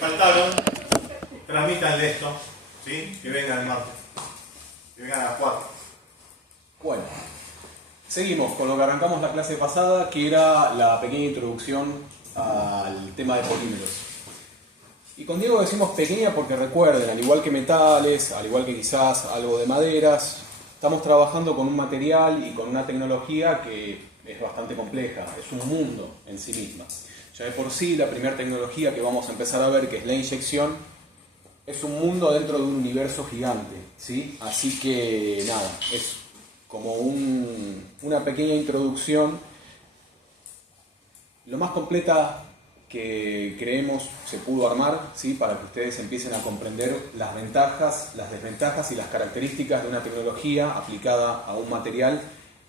faltaron, transmítanle esto, ¿sí? Que vengan el martes, que vengan a las 4. Bueno, seguimos con lo que arrancamos la clase pasada, que era la pequeña introducción al tema de polímeros. Y con Diego decimos pequeña porque recuerden, al igual que metales, al igual que quizás algo de maderas, estamos trabajando con un material y con una tecnología que es bastante compleja, es un mundo en sí misma. Ya de por sí, la primera tecnología que vamos a empezar a ver, que es la inyección, es un mundo dentro de un universo gigante, ¿sí? Así que nada, es como una pequeña introducción, lo más completa que creemos se pudo armar, ¿sí? Para que ustedes empiecen a comprender las ventajas, las desventajas y las características de una tecnología aplicada a un material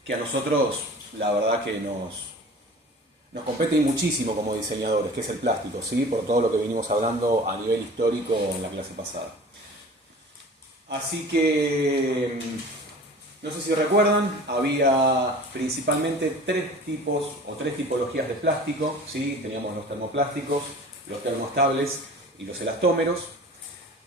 que a nosotros la verdad que nos compete muchísimo como diseñadores, que es el plástico, ¿sí? Por todo lo que venimos hablando a nivel histórico en la clase pasada. Así que, no sé si recuerdan, había principalmente tres tipos o tres tipologías de plástico, ¿sí? Teníamos los termoplásticos, los termoestables y los elastómeros.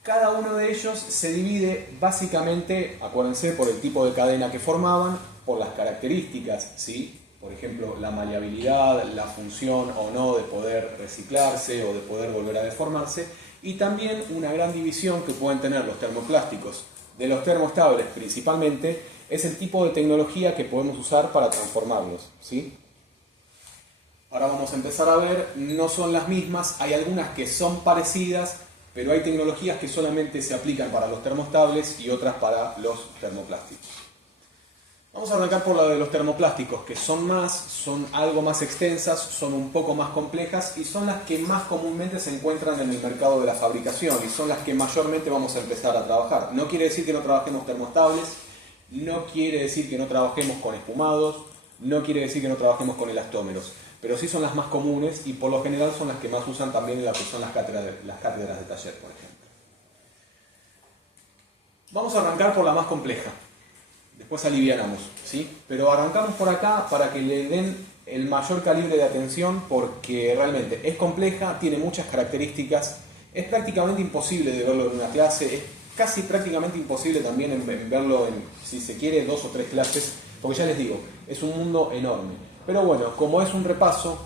Cada uno de ellos se divide básicamente, acuérdense, por el tipo de cadena que formaban, por las características, ¿sí? Por ejemplo, la maleabilidad, la función o no de poder reciclarse o de poder volver a deformarse, y también una gran división que pueden tener los termoplásticos de los termoestables principalmente, es el tipo de tecnología que podemos usar para transformarlos, ¿sí? Ahora vamos a empezar a ver, no son las mismas, hay algunas que son parecidas, pero hay tecnologías que solamente se aplican para los termoestables y otras para los termoplásticos. Vamos a arrancar por la de los termoplásticos, que son algo más extensas, son un poco más complejas y son las que más comúnmente se encuentran en el mercado de la fabricación y son las que mayormente vamos a empezar a trabajar. No quiere decir que no trabajemos termoestables, no quiere decir que no trabajemos con espumados, no quiere decir que no trabajemos con elastómeros, pero sí son las más comunes y por lo general son las que más usan también en lo que son las cátedras de taller, por ejemplo. Vamos a arrancar por la más compleja. Después alivianamos, ¿sí? Pero arrancamos por acá para que le den el mayor calibre de atención porque realmente es compleja, tiene muchas características, es prácticamente imposible de verlo en una clase, es casi prácticamente imposible también en verlo en, si se quiere, 2 o 3 clases, porque ya les digo, es un mundo enorme. Pero bueno, como es un repaso,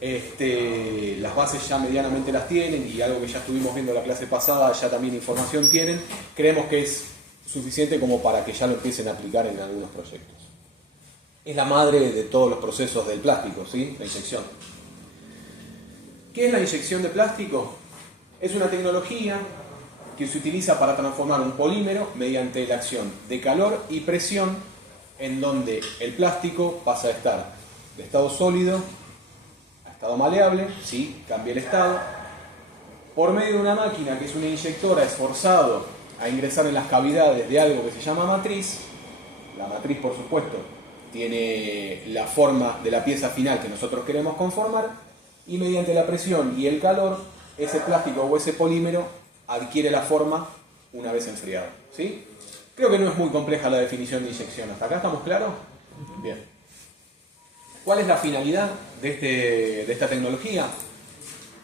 las bases ya medianamente las tienen y algo que ya estuvimos viendo la clase pasada, ya también información tienen, creemos que es suficiente como para que ya lo empiecen a aplicar en algunos proyectos. Es la madre de todos los procesos del plástico, ¿sí? La inyección. ¿Qué es la inyección de plástico? Es una tecnología que se utiliza para transformar un polímero mediante la acción de calor y presión, en donde el plástico pasa a estar de estado sólido a estado maleable, ¿sí? Cambia el estado, por medio de una máquina que es una inyectora esforzado a ingresar en las cavidades de algo que se llama matriz. La matriz, por supuesto, tiene la forma de la pieza final que nosotros queremos conformar y mediante la presión y el calor, ese plástico o ese polímero adquiere la forma una vez enfriado, ¿sí? Creo que no es muy compleja la definición de inyección. ¿Hasta acá estamos claros? Bien. ¿Cuál es la finalidad de esta tecnología?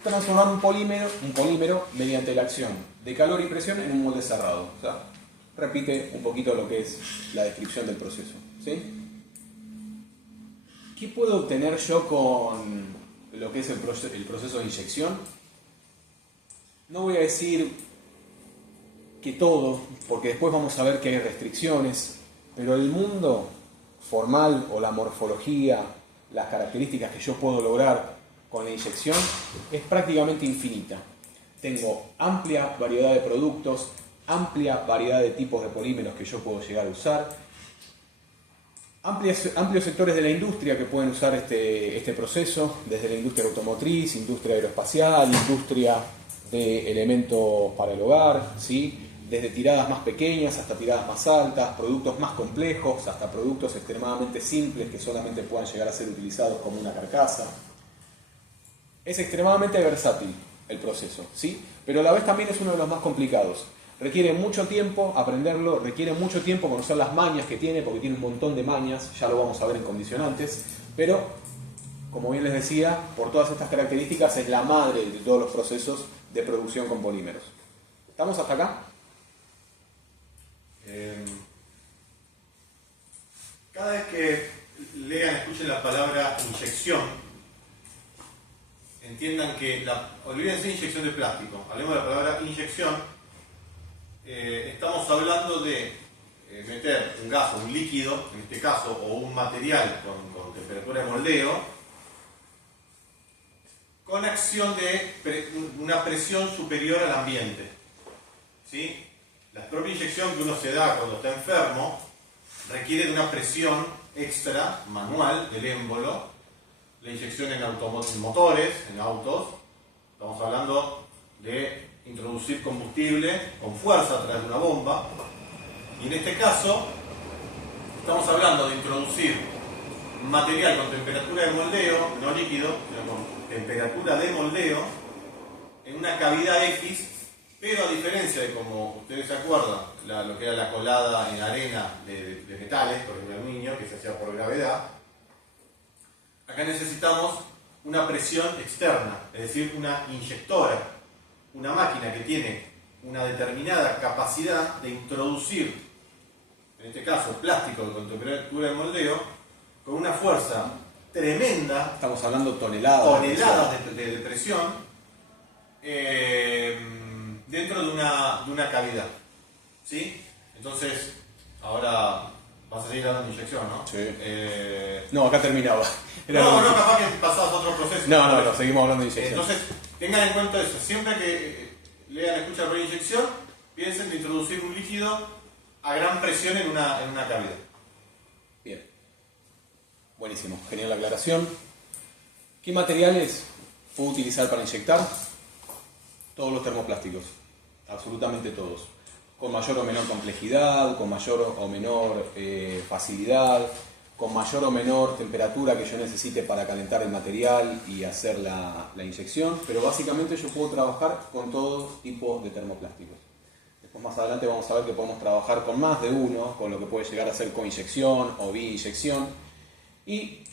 Transformar un polímero mediante la acción de calor y presión en un molde cerrado. O sea, repite un poquito lo que es la descripción del proceso, ¿sí? ¿Qué puedo obtener yo con lo que es el proceso de inyección? No voy a decir que todo, porque después vamos a ver que hay restricciones, pero el mundo formal o la morfología, las características que yo puedo lograr con la inyección es prácticamente infinita. Tengo amplia variedad de productos, amplia variedad de tipos de polímeros que yo puedo llegar a usar, amplios sectores de la industria que pueden usar este proceso, desde la industria automotriz, industria aeroespacial, industria de elementos para el hogar, ¿sí? Desde tiradas más pequeñas hasta tiradas más altas, productos más complejos hasta productos extremadamente simples que solamente puedan llegar a ser utilizados como una carcasa. Es extremadamente versátil el proceso, ¿sí? Pero a la vez también es uno de los más complicados. Requiere mucho tiempo aprenderlo, requiere mucho tiempo conocer las mañas que tiene, porque tiene un montón de mañas, ya lo vamos a ver en condicionantes, pero, como bien les decía, por todas estas características es la madre de todos los procesos de producción con polímeros. ¿Estamos hasta acá? Cada vez que lean, escuchen la palabra inyección, entiendan que, olvídense de inyección de plástico, hablemos de la palabra inyección. Estamos hablando de meter un gas o un líquido, en este caso, o un material con temperatura de moldeo, con acción de una presión superior al ambiente. ¿Sí? La propia inyección que uno se da cuando está enfermo requiere de una presión extra, manual, del émbolo. La inyección en motores, en autos, estamos hablando de introducir combustible con fuerza a través de una bomba. Y en este caso, estamos hablando de introducir material con temperatura de moldeo, no líquido, sino con temperatura de moldeo, en una cavidad X, pero a diferencia de como ustedes se acuerdan, lo que era la colada en arena de metales, por ejemplo aluminio, que se hacía por gravedad, acá necesitamos una presión externa, es decir, una inyectora, una máquina que tiene una determinada capacidad de introducir, en este caso plástico con temperatura de moldeo, con una fuerza tremenda. Estamos hablando toneladas de presión dentro de una cavidad. ¿Sí? Entonces, ahora vas a seguir hablando de inyección, ¿no? Sí. No, acá terminaba. No, capaz que pasás a otro proceso. No, seguimos hablando de inyección. Entonces, tengan en cuenta eso. Siempre que lean, escuchan por inyección, piensen de introducir un líquido a gran presión en una cavidad. Bien. Buenísimo. Genial la aclaración. ¿Qué materiales puedo utilizar para inyectar? Todos los termoplásticos. Absolutamente todos. Con mayor o menor complejidad, con mayor o menor facilidad, con mayor o menor temperatura que yo necesite para calentar el material y hacer la inyección, pero básicamente yo puedo trabajar con todo tipo de termoplásticos. Después más adelante vamos a ver que podemos trabajar con más de uno, con lo que puede llegar a ser coinyección o biinyección. Y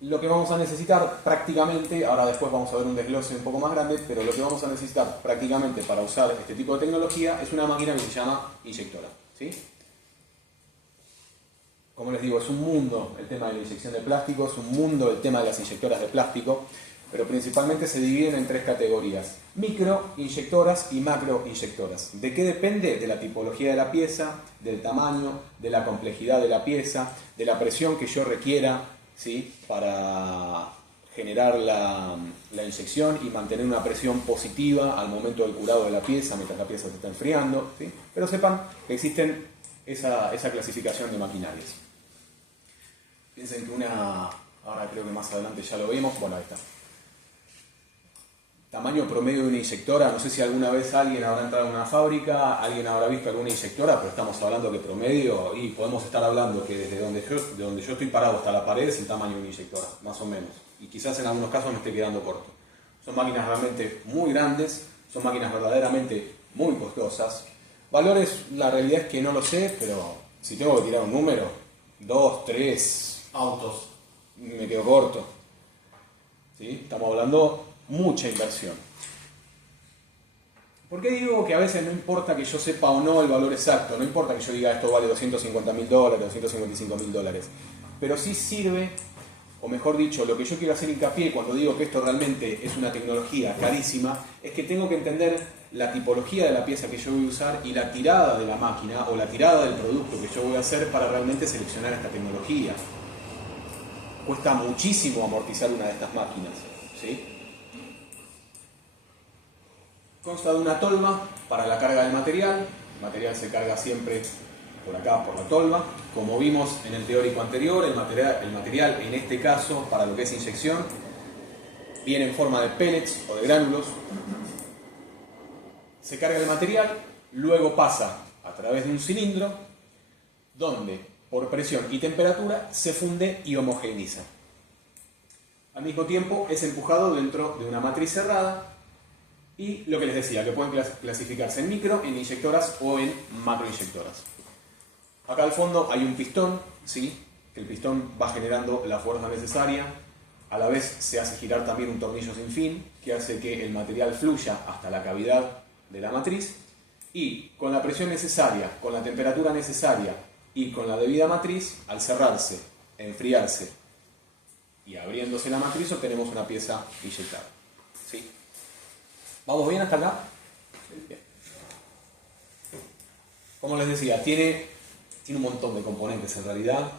lo que vamos a necesitar prácticamente, ahora después vamos a ver un desglose un poco más grande, pero lo que vamos a necesitar prácticamente para usar este tipo de tecnología es una máquina que se llama inyectora. ¿Sí? Como les digo, es un mundo el tema de la inyección de plástico, es un mundo el tema de las inyectoras de plástico, pero principalmente se dividen en tres categorías: microinyectoras y macroinyectoras. ¿De qué depende? De la tipología de la pieza, del tamaño, de la complejidad de la pieza, de la presión que yo requiera, ¿sí?, para generar la inyección y mantener una presión positiva al momento del curado de la pieza mientras la pieza se está enfriando, ¿sí? Pero sepan que existen esa clasificación de maquinarias. Piensen que ahora creo que más adelante ya lo vemos, bueno, ahí está. Tamaño promedio de una inyectora, no sé si alguna vez alguien habrá entrado en una fábrica, alguien habrá visto alguna inyectora, pero estamos hablando que promedio, y podemos estar hablando que desde donde yo estoy parado hasta la pared es el tamaño de una inyectora, más o menos. Y quizás en algunos casos me esté quedando corto. Son máquinas realmente muy grandes, son máquinas verdaderamente muy costosas. Valores, la realidad es que no lo sé, pero si tengo que tirar un número, 2, 3 autos, me quedo corto. ¿Sí? Estamos hablando mucha inversión. ¿Por qué digo que a veces no importa que yo sepa o no el valor exacto? No importa que yo diga esto vale $250.000, $255.000. Pero sí sirve, o mejor dicho, lo que yo quiero hacer hincapié cuando digo que esto realmente es una tecnología carísima, es que tengo que entender la tipología de la pieza que yo voy a usar y la tirada de la máquina o la tirada del producto que yo voy a hacer para realmente seleccionar esta tecnología. Cuesta muchísimo amortizar una de estas máquinas, ¿sí? Consta de una tolva para la carga del material. El material se carga siempre por acá, por la tolva. Como vimos en el teórico anterior, el material en este caso, para lo que es inyección, viene en forma de pellets o de gránulos. Se carga el material, luego pasa a través de un cilindro, donde por presión y temperatura se funde y homogeneiza. Al mismo tiempo es empujado dentro de una matriz cerrada. Y lo que les decía, que pueden clasificarse en micro, en inyectoras o en macroinyectoras. Acá al fondo hay un pistón, ¿sí?, que el pistón va generando la fuerza necesaria A la vez se hace girar también un tornillo sin fin que hace que el material fluya hasta la cavidad de la matriz, y con la presión necesaria, con la temperatura necesaria y con la debida matriz, al cerrarse, enfriarse y abriéndose la matriz, obtenemos una pieza inyectada. ¿Sí? ¿Vamos bien hasta acá? Bien. Como les decía, tiene un montón de componentes en realidad.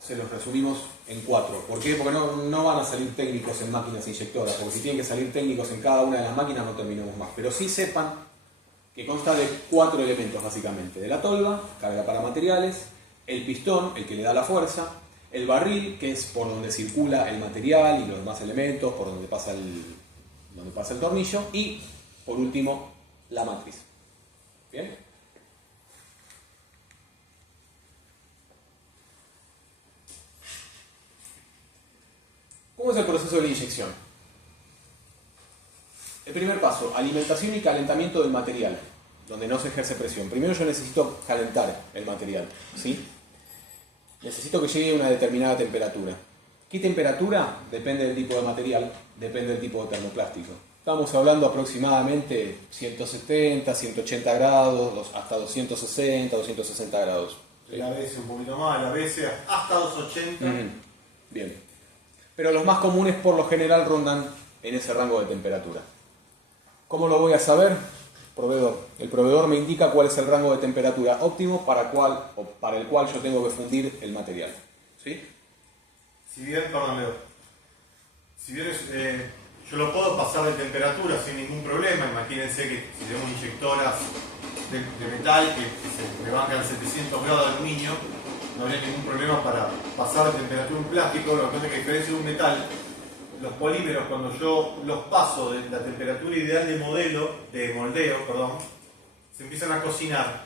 Se los resumimos en 4. ¿Por qué? Porque no van a salir técnicos en máquinas inyectoras, porque si tienen que salir técnicos en cada una de las máquinas no terminamos más. Pero sí sepan que consta de 4 elementos básicamente. De la tolva, carga para materiales, el pistón, el que le da la fuerza, el barril, que es por donde circula el material y los demás elementos, por donde pasa el tornillo, y por último, la matriz. ¿Bien? ¿Cómo es el proceso de la inyección? El primer paso, alimentación y calentamiento del material, donde no se ejerce presión. Primero yo necesito calentar el material, ¿sí? Necesito que llegue a una determinada temperatura. ¿Qué temperatura? Depende del tipo de material, depende del tipo de termoplástico. Estamos hablando aproximadamente 170, 180 grados, hasta 260, 260 grados. ¿Sí? A veces un poquito más, a veces hasta 280. Bien. Pero los más comunes por lo general rondan en ese rango de temperatura. ¿Cómo lo voy a saber? Proveedor. El proveedor me indica cuál es el rango de temperatura óptimo para el cual yo tengo que fundir el material. ¿Sí? Si bien, perdón, Leo, si bien yo lo puedo pasar de temperatura sin ningún problema, imagínense que si tenemos inyectoras de metal que se levantan 700 grados de aluminio, no habría ningún problema para pasar de temperatura un plástico. Lo que pasa es que a diferencia de un metal, los polímeros, cuando yo los paso de la temperatura ideal de moldeo, se empiezan a cocinar,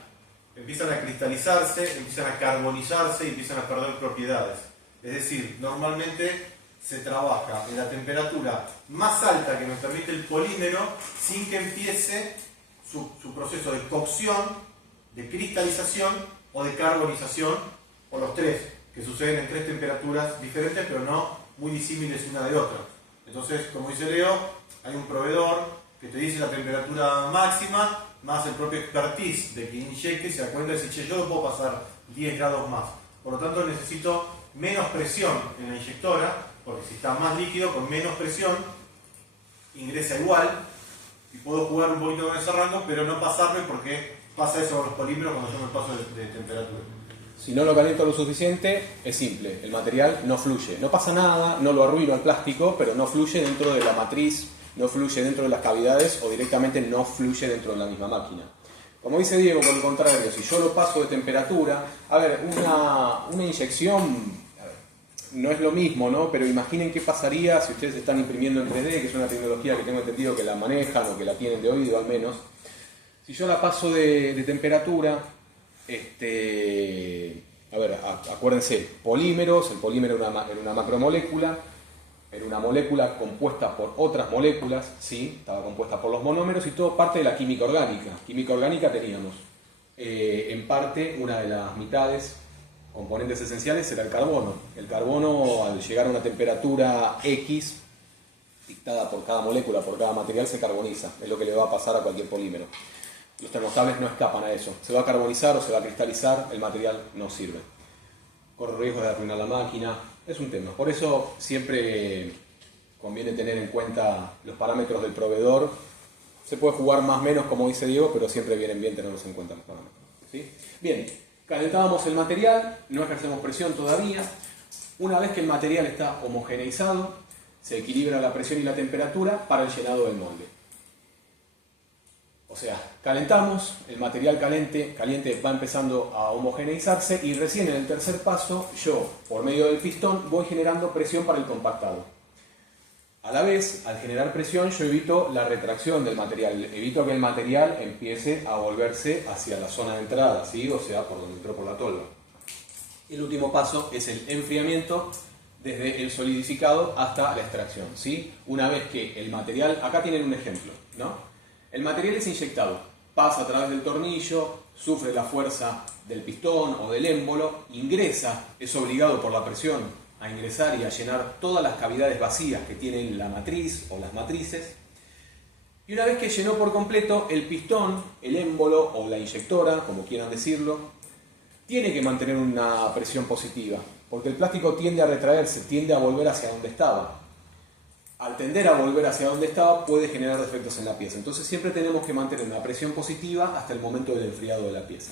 empiezan a cristalizarse, empiezan a carbonizarse y empiezan a perder propiedades. Es decir, normalmente se trabaja en la temperatura más alta que nos permite el polímero sin que empiece su proceso de cocción, de cristalización o de carbonización, o los tres, que suceden en 3 temperaturas diferentes pero no muy disímiles una de otra. Entonces, como dice Leo, hay un proveedor que te dice la temperatura máxima más el propio expertise de quien inyecte y se da cuenta y dice, che, yo lo puedo pasar 10 grados más. Por lo tanto, necesito menos presión en la inyectora, porque si está más líquido, con menos presión, ingresa igual, y puedo jugar un poquito con ese rango, pero no pasarme porque pasa eso con los polímeros cuando yo me paso de temperatura. Si no lo caliento lo suficiente, es simple, el material no fluye. No pasa nada, no lo arruino al plástico, pero no fluye dentro de la matriz, no fluye dentro de las cavidades o directamente no fluye dentro de la misma máquina. Como dice Diego, por el contrario, si yo lo paso de temperatura, a ver, una inyección no es lo mismo, ¿no? Pero imaginen qué pasaría si ustedes están imprimiendo en 3D, que es una tecnología que tengo entendido que la manejan o que la tienen de oído al menos. Si yo la paso de temperatura, acuérdense, polímeros, el polímero era una macromolécula, era una molécula compuesta por otras moléculas, ¿sí? Estaba compuesta por los monómeros y todo parte de la química orgánica. Química orgánica teníamos, en parte, una de las mitades, componentes esenciales, era el carbono. El carbono, al llegar a una temperatura X, dictada por cada molécula, por cada material, se carboniza. Es lo que le va a pasar a cualquier polímero. Los termostables no escapan a eso. Se va a carbonizar o se va a cristalizar, el material no sirve. Corre riesgo de arruinar la máquina. Es un tema. Por eso siempre conviene tener en cuenta los parámetros del proveedor. Se puede jugar más o menos, como dice Diego, pero siempre vienen bien tenerlos en cuenta los parámetros. ¿Sí? Bien, calentábamos el material, no ejercemos presión todavía. Una vez que el material está homogeneizado, se equilibra la presión y la temperatura para el llenado del molde. O sea, calentamos, el material caliente va empezando a homogeneizarse y recién en el tercer paso yo, por medio del pistón, voy generando presión para el compactado. A la vez, al generar presión, yo evito la retracción del material, evito que el material empiece a volverse hacia la zona de entrada, ¿sí? O sea, por donde entró por la tolva. El último paso es el enfriamiento desde el solidificado hasta la extracción, ¿sí? Una vez que el material, acá tienen un ejemplo, ¿no? El material es inyectado, pasa a través del tornillo, sufre la fuerza del pistón o del émbolo, ingresa, es obligado por la presión a ingresar y a llenar todas las cavidades vacías que tiene la matriz o las matrices. Y una vez que llenó por completo, el pistón, el émbolo o la inyectora, como quieran decirlo, tiene que mantener una presión positiva, porque el plástico tiende a retraerse, tiende a volver hacia donde estaba. Al tender a volver hacia donde estaba, puede generar defectos en la pieza. Entonces siempre tenemos que mantener una presión positiva hasta el momento del enfriado de la pieza.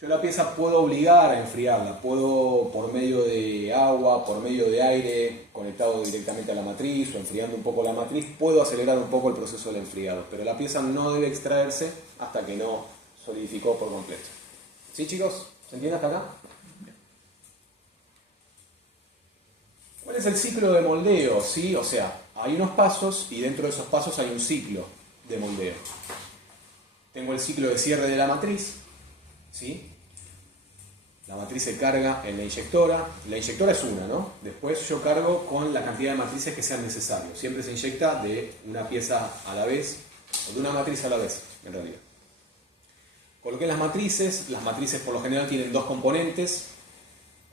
Yo la pieza puedo obligar a enfriarla, puedo por medio de agua, por medio de aire, conectado directamente a la matriz o enfriando un poco la matriz, puedo acelerar un poco el proceso del enfriado, pero la pieza no debe extraerse hasta que no solidificó por completo. ¿Sí, chicos? ¿Se entiende hasta acá? ¿Cuál es el ciclo de moldeo? ¿Sí? O sea, hay unos pasos y dentro de esos pasos hay un ciclo de moldeo. Tengo el ciclo de cierre de la matriz, ¿sí? La matriz se carga en la inyectora. La inyectora es una, ¿no? Después yo cargo con la cantidad de matrices que sean necesarios. Siempre se inyecta de una pieza a la vez, o de una matriz a la vez, en realidad. Coloqué las matrices por lo general tienen dos componentes.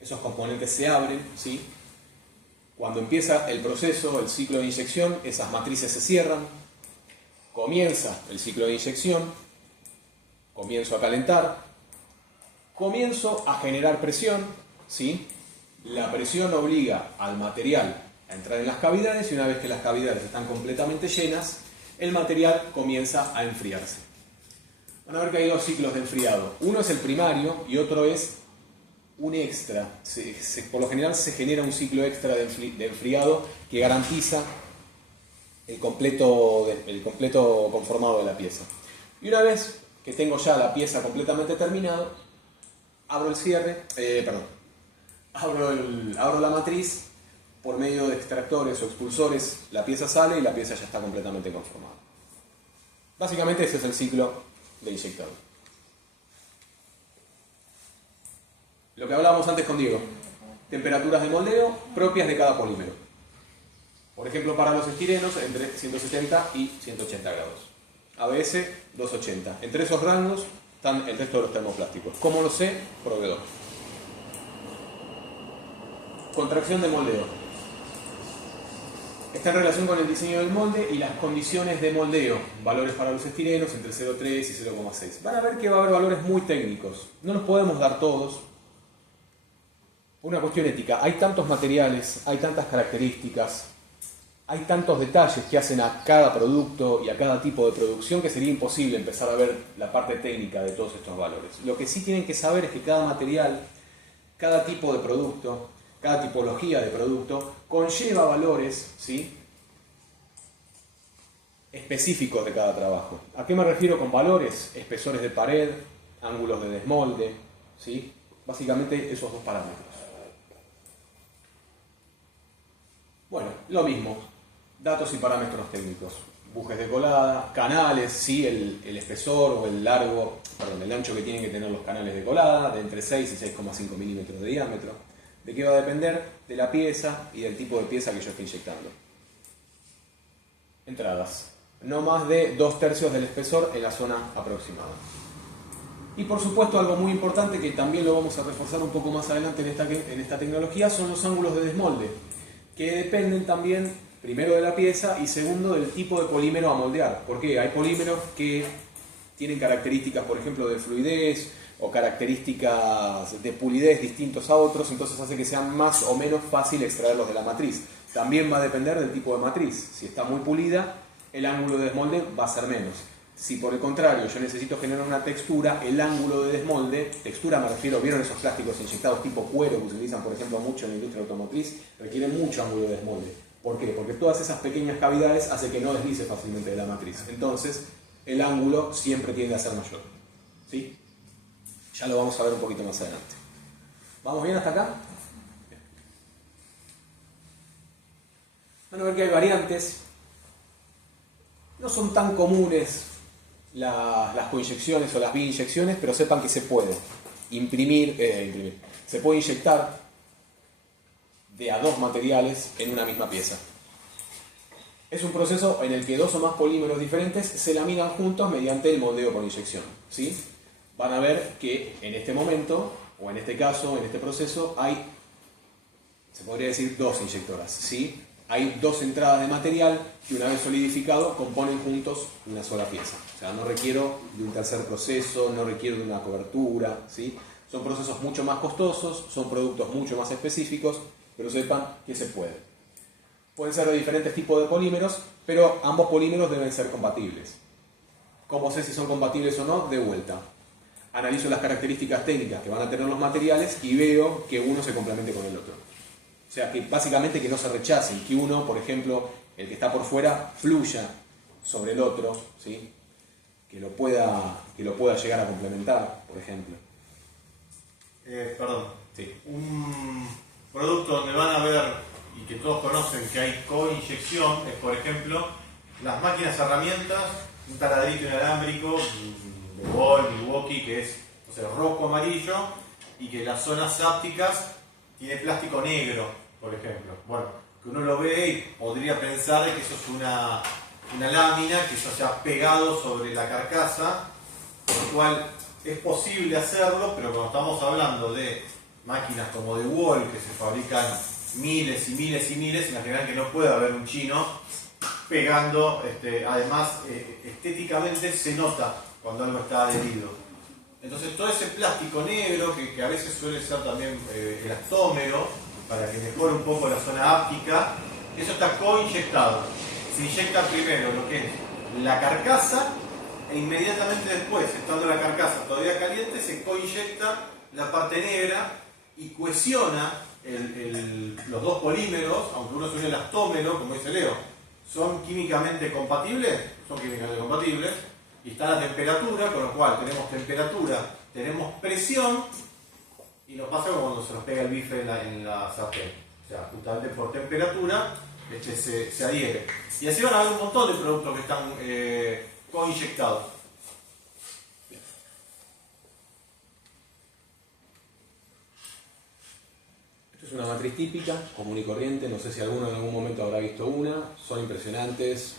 Esos componentes se abren, ¿sí? Cuando empieza el proceso, el ciclo de inyección, esas matrices se cierran. Comienza el ciclo de inyección. Comienzo a calentar. Comienzo a generar presión, ¿sí? La presión obliga al material a entrar en las cavidades y una vez que las cavidades están completamente llenas, el material comienza a enfriarse. Van a ver que hay dos ciclos de enfriado. Uno es el primario y otro es un extra. Por lo general se genera un ciclo extra de enfriado que garantiza el completo conformado de la pieza. Y una vez que tengo ya la pieza completamente terminada, abro el cierre, abro la matriz, por medio de extractores o expulsores la pieza sale y la pieza ya está completamente conformada. Básicamente ese es el ciclo de inyectado. Lo que hablábamos antes con Diego, temperaturas de moldeo propias de cada polímero. Por ejemplo, para los estirenos entre 170 y 180 grados. ABS 280. Entre esos rangos están el resto de los termoplásticos. ¿Cómo lo sé? Proveedor. Contracción de moldeo. Está en relación con el diseño del molde y las condiciones de moldeo. Valores para los estirenos entre 0,3 y 0,6. Van a ver que va a haber valores muy técnicos. No los podemos dar todos. Por una cuestión ética. Hay tantos materiales, hay tantas características, hay tantos detalles que hacen a cada producto y a cada tipo de producción que sería imposible empezar a ver la parte técnica de todos estos valores. Lo que sí tienen que saber es que cada material, cada tipo de producto, cada tipología de producto conlleva valores, ¿sí?, específicos de cada trabajo. ¿A qué me refiero con valores? Espesores de pared, ángulos de desmolde, ¿sí? Básicamente esos dos parámetros. Bueno, lo mismo. Datos y parámetros técnicos. Bujes de colada, canales, ¿sí? El espesor o el ancho que tienen que tener los canales de colada, de entre 6 y 6,5 milímetros de diámetro. ¿De qué va a depender? De la pieza y del tipo de pieza que yo esté inyectando. Entradas. No más de 2/3 del espesor en la zona aproximada. Y por supuesto algo muy importante que también lo vamos a reforzar un poco más adelante en esta tecnología son los ángulos de desmolde, que dependen también primero de la pieza y segundo del tipo de polímero a moldear. ¿Por qué? Hay polímeros que tienen características, por ejemplo, de fluidez o características de pulidez distintos a otros, entonces hace que sea más o menos fácil extraerlos de la matriz. También va a depender del tipo de matriz. Si está muy pulida, el ángulo de desmolde va a ser menos. Si por el contrario yo necesito generar una textura, el ángulo de desmolde, textura me refiero, ¿vieron esos plásticos inyectados tipo cuero que utilizan por ejemplo mucho en la industria automotriz? Requiere mucho ángulo de desmolde. ¿Por qué? Porque todas esas pequeñas cavidades hacen que no deslice fácilmente de la matriz. Entonces, el ángulo siempre tiende a ser mayor. ¿Sí? Ya lo vamos a ver un poquito más adelante. ¿Vamos bien hasta acá? Van a ver que hay variantes. No son tan comunes las coinyecciones o las biinyecciones, pero sepan que se puede se puede inyectar de a dos materiales en una misma pieza. Es un proceso en el que dos o más polímeros diferentes se laminan juntos mediante el moldeo por inyección, ¿sí? Van a ver que en este momento, o en este caso, en este proceso, hay se podría decir dos inyectoras, ¿sí? Hay dos entradas de material que una vez solidificado componen juntos una sola pieza. O sea, no requiero de un tercer proceso, no requiero de una cobertura, ¿sí? Son procesos mucho más costosos, son productos mucho más específicos, pero sepan que se puede. Pueden ser de diferentes tipos de polímeros, pero ambos polímeros deben ser compatibles. ¿Cómo sé si son compatibles o no? De vuelta. Analizo las características técnicas que van a tener los materiales y veo que uno se complemente con el otro. O sea, que básicamente que no se rechacen, que uno, por ejemplo, el que está por fuera, fluya sobre el otro, ¿sí? que lo pueda llegar a complementar, por ejemplo. Perdón. Sí. Un producto donde van a ver, y que todos conocen que hay coinyección, es por ejemplo, las máquinas herramientas, un taladrito inalámbrico, de Ball, Milwaukee, que es rojo amarillo, y que las zonas ápticas tiene plástico negro, por ejemplo. Bueno, que uno lo ve y podría pensar que eso es una lámina, que eso se ha pegado sobre la carcasa, por lo cual es posible hacerlo, pero cuando estamos hablando de máquinas como de Wall, que se fabrican miles y miles y miles, imaginan que no puede haber un chino pegando, además estéticamente se nota cuando algo está adherido. Entonces todo ese plástico negro, que a veces suele ser también elastómero, para que mejore un poco la zona áptica, eso está coinyectado. Se inyecta primero lo que es la carcasa, e inmediatamente después, estando la carcasa todavía caliente, se coinyecta la parte negra y cohesiona los dos polímeros, aunque uno es un elastómero, como dice Leo. ¿Son químicamente compatibles? Son químicamente compatibles. Y está la temperatura, con lo cual tenemos temperatura, tenemos presión, y nos pasa como cuando se nos pega el bife en la sartén. O sea, justamente por temperatura se adhiere. Y así van a haber un montón de productos que están coinyectados. Esto es una matriz típica, común y corriente, no sé si alguno en algún momento habrá visto una, son impresionantes.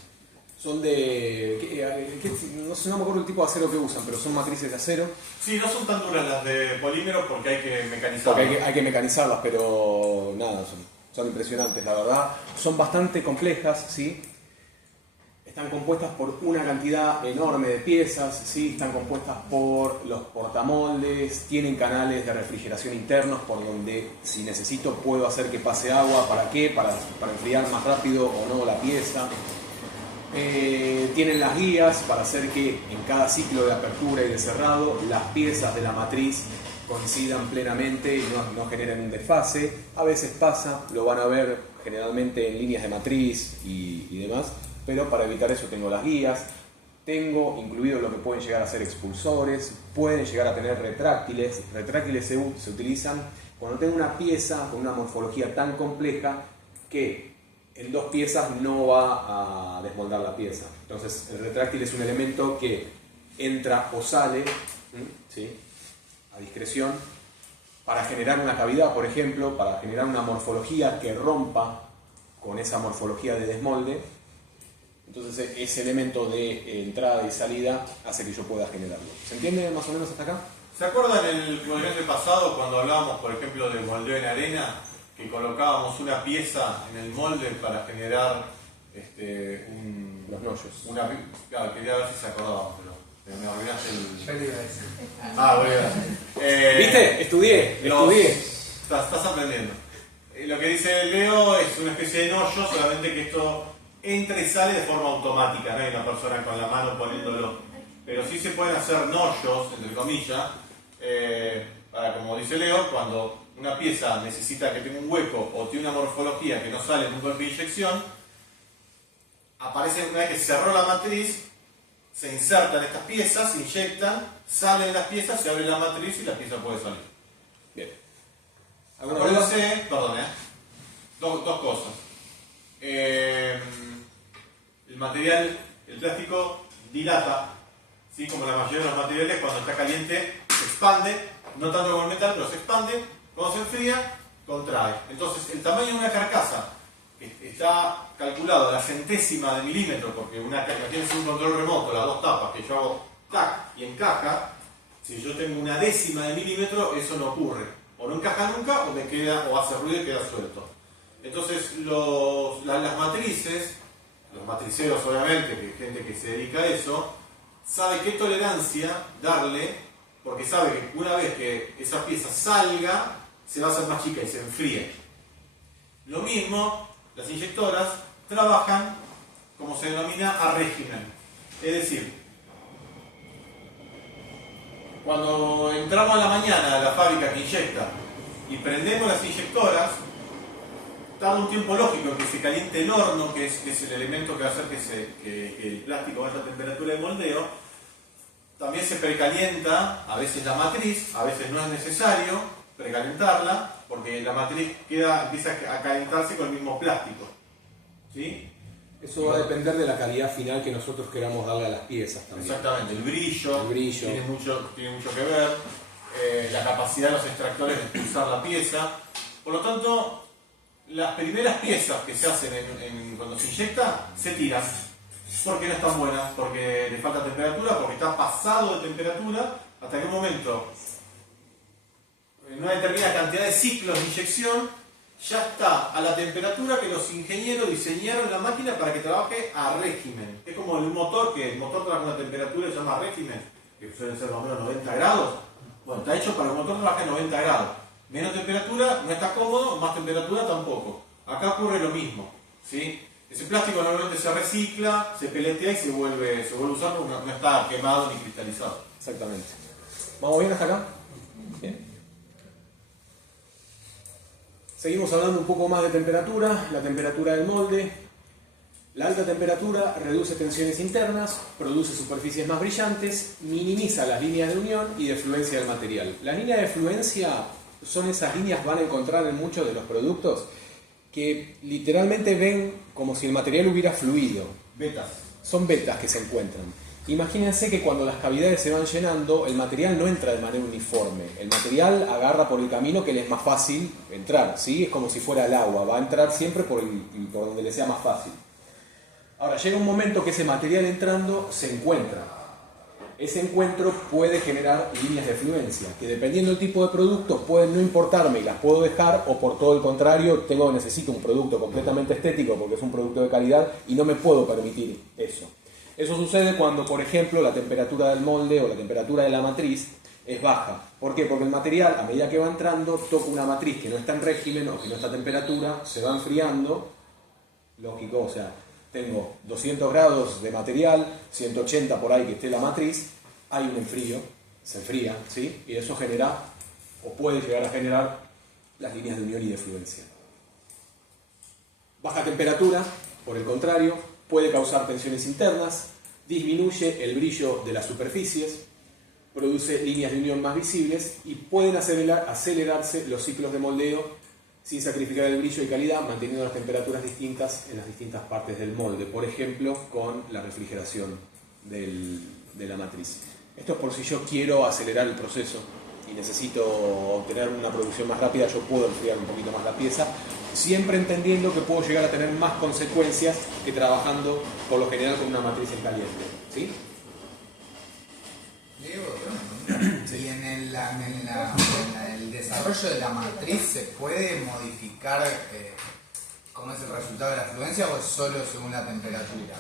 Son de... no sé, no me acuerdo el tipo de acero que usan, pero son matrices de acero. Sí, no son tan duras las de polímeros porque hay que mecanizarlas. Porque hay que mecanizarlas, pero nada, son impresionantes, la verdad. Son bastante complejas, ¿sí? Están compuestas por una cantidad enorme de piezas, ¿sí? Están compuestas por los portamoldes, tienen canales de refrigeración internos por donde, si necesito, puedo hacer que pase agua. ¿Para qué? Para enfriar más rápido o no la pieza. Tienen las guías para hacer que en cada ciclo de apertura y de cerrado las piezas de la matriz coincidan plenamente y no generen un desfase. A veces pasa, lo van a ver generalmente en líneas de matriz y demás, pero para evitar eso tengo las guías. Tengo incluido lo que pueden llegar a ser expulsores, pueden llegar a tener retráctiles. Retráctiles se utilizan cuando tengo una pieza con una morfología tan compleja que en dos piezas no va a desmoldar la pieza. Entonces el retráctil es un elemento que entra o sale, ¿sí?, a discreción para generar una cavidad, por ejemplo, para generar una morfología que rompa con esa morfología de desmolde. Entonces ese elemento de entrada y salida hace que yo pueda generarlo. ¿Se entiende más o menos hasta acá? ¿Se acuerdan el cuadrante pasado cuando hablábamos, por ejemplo, del moldeo en arena? Que colocábamos una pieza en el molde para generar los nollos. Claro, quería ver si se acordaban, pero me arruinaste el... Yo le iba a decir. Bueno. ¿Viste? Estudié. Estás aprendiendo. Lo que dice Leo es una especie de nollo, solamente que esto entra y sale de forma automática, no hay una persona con la mano poniéndolo. Pero sí se pueden hacer nollos, entre comillas, para, como dice Leo, cuando una pieza necesita que tenga un hueco o tiene una morfología que no sale en un golpe de inyección, aparece una vez que se cerró la matriz, se insertan estas piezas, se inyectan, salen las piezas, se abre la matriz y la pieza puede salir. Bien. Acuérdense, perdón, dos cosas. El material, el plástico dilata, ¿sí? Como la mayoría de los materiales, cuando está caliente se expande, no tanto como el metal, pero se expande. Cuando se enfría, contrae. Entonces, el tamaño de una carcasa que está calculado a la centésima de milímetro, porque imagínense un control remoto, las dos tapas, que yo hago tac y encaja, si yo tengo una décima de milímetro, eso no ocurre. o no encaja nunca o me queda, o hace ruido y queda suelto. Entonces las matrices, los matriceros obviamente, que hay gente que se dedica a eso, sabe qué tolerancia darle, porque sabe que una vez que esa pieza salga, se va a hacer más chica y se enfríe. Lo mismo, las inyectoras trabajan, como se denomina, a régimen. Es decir, cuando entramos a la mañana a la fábrica que inyecta y prendemos las inyectoras, tarda un tiempo lógico en que se caliente el horno, que es el elemento que va a hacer que el plástico vaya a temperatura de moldeo. También se precalienta a veces la matriz, a veces no es necesario precalentarla, porque la matriz empieza a calentarse con el mismo plástico. ¿Sí? Eso va a depender de la calidad final que nosotros queramos darle a las piezas también. Exactamente, el brillo. Tiene mucho que ver, la capacidad de los extractores de expulsar la pieza. Por lo tanto, las primeras piezas que se hacen cuando se inyecta se tiran, porque no están buenas, porque le falta temperatura, porque está pasado de temperatura, hasta que en un momento, en una determinada cantidad de ciclos de inyección, ya está a la temperatura que los ingenieros diseñaron la máquina para que trabaje a régimen. Es como el motor, que el motor trabaja a una temperatura que se llama régimen, que suelen ser más o menos 90 grados. Bueno, está hecho para que el motor trabaje a 90 grados. Menos temperatura no está cómodo, más temperatura tampoco. Acá ocurre lo mismo, ¿sí? Ese plástico normalmente se recicla, se peletea y se vuelve a usar porque no está quemado ni cristalizado. Exactamente. ¿Vamos bien hasta acá? Bien. Seguimos hablando un poco más de temperatura, la temperatura del molde. La alta temperatura reduce tensiones internas, produce superficies más brillantes, minimiza las líneas de unión y de fluencia del material. Las líneas de fluencia son esas líneas que van a encontrar en muchos de los productos que literalmente ven como si el material hubiera fluido. Betas. Son vetas que se encuentran. Imagínense que cuando las cavidades se van llenando, el material no entra de manera uniforme. El material agarra por el camino que le es más fácil entrar, ¿sí? Es como si fuera el agua, va a entrar siempre por donde le sea más fácil. Ahora, llega un momento que ese material entrando se encuentra. Ese encuentro puede generar líneas de fluencia, que dependiendo del tipo de producto pueden no importarme y las puedo dejar, o por todo el contrario, necesito un producto completamente estético porque es un producto de calidad y no me puedo permitir eso. Eso sucede cuando, por ejemplo, la temperatura del molde o la temperatura de la matriz es baja. ¿Por qué? Porque el material, a medida que va entrando, toca una matriz que no está en régimen o que no está a temperatura, se va enfriando, lógico, o sea, tengo 200 grados de material, 180 por ahí que esté la matriz, hay un enfrío, se enfría, ¿sí? Y eso genera, o puede llegar a generar, las líneas de unión y de fluencia. Baja temperatura, por el contrario, puede causar tensiones internas, disminuye el brillo de las superficies, produce líneas de unión más visibles y pueden acelerarse los ciclos de moldeo sin sacrificar el brillo y calidad, manteniendo las temperaturas distintas en las distintas partes del molde, por ejemplo, con la refrigeración de la matriz. Esto es por si yo quiero acelerar el proceso y necesito obtener una producción más rápida, yo puedo enfriar un poquito más la pieza, siempre entendiendo que puedo llegar a tener más consecuencias que trabajando por lo general con una matriz en caliente. ¿Sí? Diego, y en el desarrollo de la matriz se puede modificar cómo es el resultado de la fluencia o es solo según la temperatura.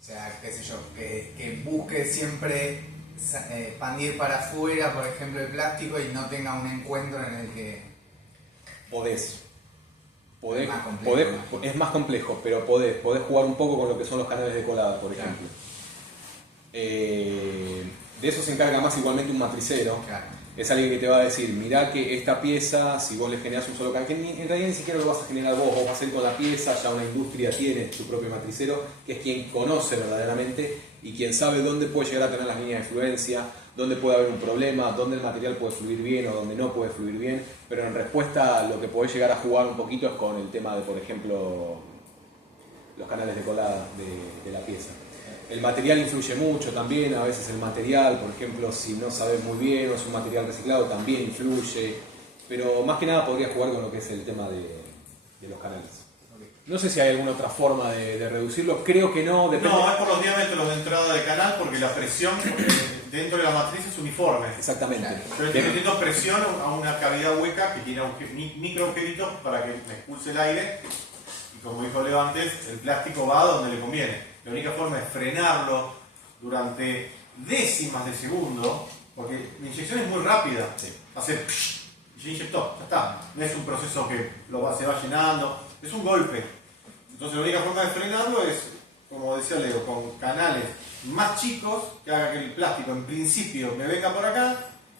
O sea, qué sé yo, que busque siempre expandir para afuera, por ejemplo, el plástico y no tenga un encuentro en el que... Podés, complejo, es más complejo, pero podés jugar un poco con lo que son los canales de colada, por ejemplo. De eso se encarga más igualmente un matricero. Claro. Es alguien que te va a decir, mirá que esta pieza, si vos le generás un solo canal, que en realidad ni siquiera lo vas a generar vos vas a ir con la pieza, ya una industria tiene su propio matricero, que es quien conoce verdaderamente y quien sabe dónde puede llegar a tener las líneas de fluencia, dónde puede haber un problema, dónde el material puede fluir bien o dónde no puede fluir bien, pero en respuesta lo que podés llegar a jugar un poquito es con el tema de, por ejemplo, los canales de colada de la pieza. El material influye mucho también, a veces el material, por ejemplo, si no sabes muy bien o es un material reciclado, también influye, pero más que nada podría jugar con lo que es el tema de los canales. Okay. No sé si hay alguna otra forma de reducirlo, creo que no, depende. No, es por los diámetros de entrada de canal, porque la presión dentro de la matriz es uniforme. Exactamente. Yo estoy metiendo presión a una cavidad hueca que tiene micro agujeritos para que me expulse el aire. Y como dijo Leo antes, el plástico va donde le conviene. La única forma es frenarlo durante décimas de segundo, porque la inyección es muy rápida. Sí. Hace psh, y se inyectó, ya está. No es un proceso que se va llenando, es un golpe. Entonces la única forma de frenarlo es, como decía Leo, con canales más chicos que haga que el plástico en principio me venga por acá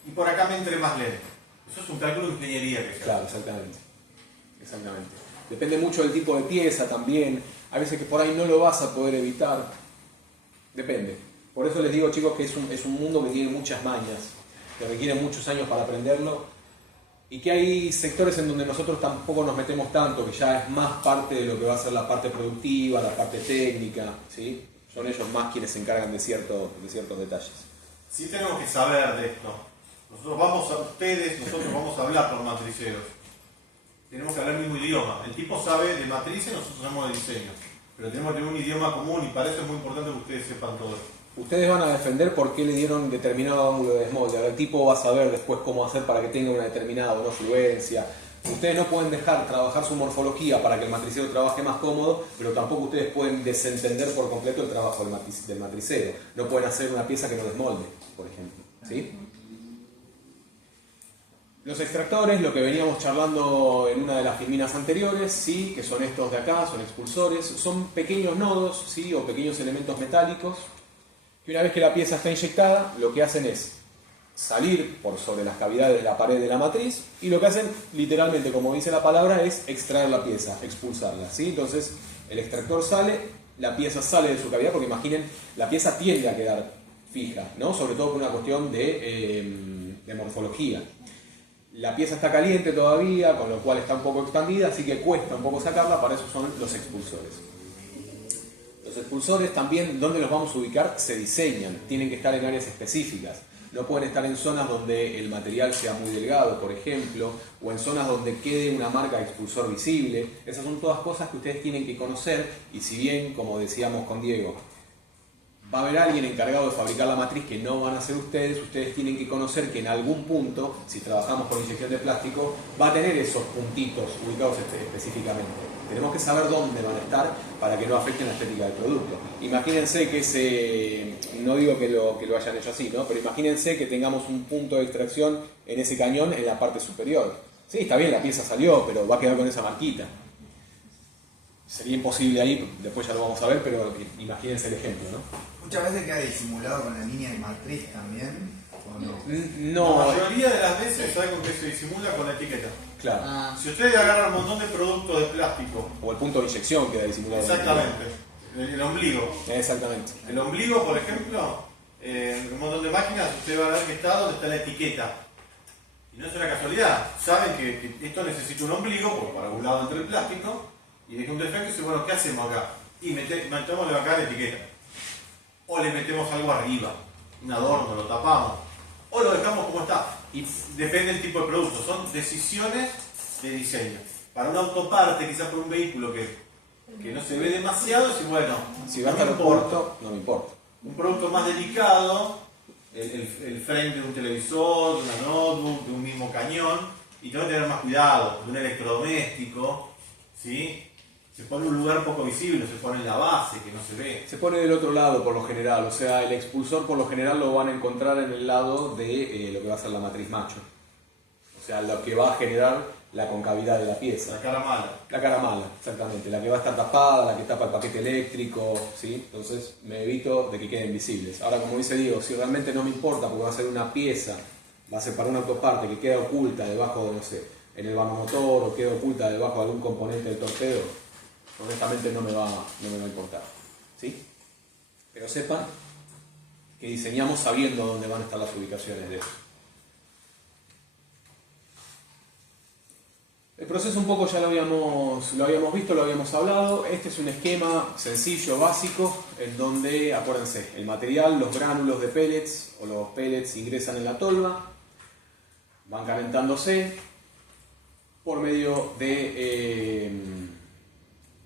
y por acá me entre más lento. Eso es un cálculo de ingeniería que se hace. Claro, exactamente. Exactamente. Depende mucho del tipo de pieza también. A veces que por ahí no lo vas a poder evitar. Depende. Por eso les digo, chicos, que es un mundo que tiene muchas mañas, que requiere muchos años para aprenderlo, y que hay sectores en donde nosotros tampoco nos metemos tanto, que ya es más parte de lo que va a ser la parte productiva, la parte técnica, ¿sí? Son ellos más quienes se encargan de ciertos detalles. Sí tenemos que saber de esto. Nosotros vamos a hablar con matriceros. Tenemos que hablar el mismo idioma. El tipo sabe de matrices, nosotros sabemos de diseño. Pero tenemos que tener un idioma común y para eso es muy importante que ustedes sepan todo esto. Ustedes van a defender por qué le dieron determinado ángulo de desmolde. Ahora el tipo va a saber después cómo hacer para que tenga una determinada no fluencia. Ustedes no pueden dejar trabajar su morfología para que el matricero trabaje más cómodo, pero tampoco ustedes pueden desentender por completo el trabajo del matricero. No pueden hacer una pieza que no desmolde, por ejemplo. ¿Sí? Los extractores, lo que veníamos charlando en una de las filminas anteriores, ¿sí? Que son estos de acá, son expulsores, son pequeños nodos, ¿sí? O pequeños elementos metálicos, que una vez que la pieza está inyectada, lo que hacen es salir por sobre las cavidades de la pared de la matriz, y lo que hacen, literalmente, como dice la palabra, es extraer la pieza, expulsarla, ¿sí? Entonces, el extractor sale, la pieza sale de su cavidad, porque imaginen, la pieza tiende a quedar fija, ¿no? Sobre todo por una cuestión de morfología. La pieza está caliente todavía, con lo cual está un poco expandida, así que cuesta un poco sacarla, para eso son los expulsores. Los expulsores también, ¿dónde los vamos a ubicar? Se diseñan, tienen que estar en áreas específicas. No pueden estar en zonas donde el material sea muy delgado, por ejemplo, o en zonas donde quede una marca de expulsor visible. Esas son todas cosas que ustedes tienen que conocer, y si bien, como decíamos con Diego, va a haber alguien encargado de fabricar la matriz que no van a ser ustedes tienen que conocer que en algún punto, si trabajamos con inyección de plástico, va a tener esos puntitos ubicados específicamente. Tenemos que saber dónde van a estar para que no afecten la estética del producto. Imagínense que no digo que lo hayan hecho así, ¿no? Pero imagínense que tengamos un punto de extracción en ese cañón en la parte superior. Sí, está bien, la pieza salió, pero va a quedar con esa marquita. Sería imposible ahí, después ya lo vamos a ver, pero imagínense el ejemplo, ¿no? Muchas veces queda disimulado con la línea de matriz también, ¿o no? No. La mayoría de las veces, ¿saben con qué se disimula? Con la etiqueta. Claro. Si ustedes agarran un montón de productos de plástico, O el punto de inyección queda disimulado. exactamente, el ombligo. Exactamente. El ombligo, por ejemplo, en un montón de máquinas, ustedes van a ver que está donde está la etiqueta. Y no es una casualidad. Saben que esto necesita un ombligo, porque para un lado entre el plástico, y deja un defecto y dice, bueno, ¿qué hacemos acá? Y metémosle acá la etiqueta. O le metemos algo arriba, un adorno, lo tapamos. O lo dejamos como está. Y depende del tipo de producto. Son decisiones de diseño. Para una autoparte, quizás por un vehículo que no se ve demasiado, si bueno, Si va a no estar me importa. corto, no me importa. Un producto más delicado, el frame de un televisor, de una notebook, de un mismo cañón, y tengo que tener más cuidado, de un electrodoméstico, ¿sí? Se pone en un lugar poco visible, se pone en la base, que no se ve. Se pone del otro lado por lo general, o sea, el expulsor por lo general lo van a encontrar en el lado de lo que va a ser la matriz macho. O sea, lo que va a generar la concavidad de la pieza. La cara mala. La cara mala, exactamente. La que va a estar tapada, la que tapa el paquete eléctrico, ¿sí? Entonces me evito de que queden visibles. Ahora, como dice Diego, si realmente no me importa porque va a ser una pieza, va a ser para una autoparte que queda oculta debajo de, no sé, en el vanomotor o queda oculta debajo de algún componente del torpedo, honestamente no me va a importar, ¿sí? Pero sepan que diseñamos sabiendo dónde van a estar las ubicaciones de eso. El proceso un poco ya lo habíamos visto, lo habíamos hablado. Este es un esquema sencillo, básico, en donde, acuérdense, el material, los gránulos de pellets o los pellets ingresan en la tolva, van calentándose por medio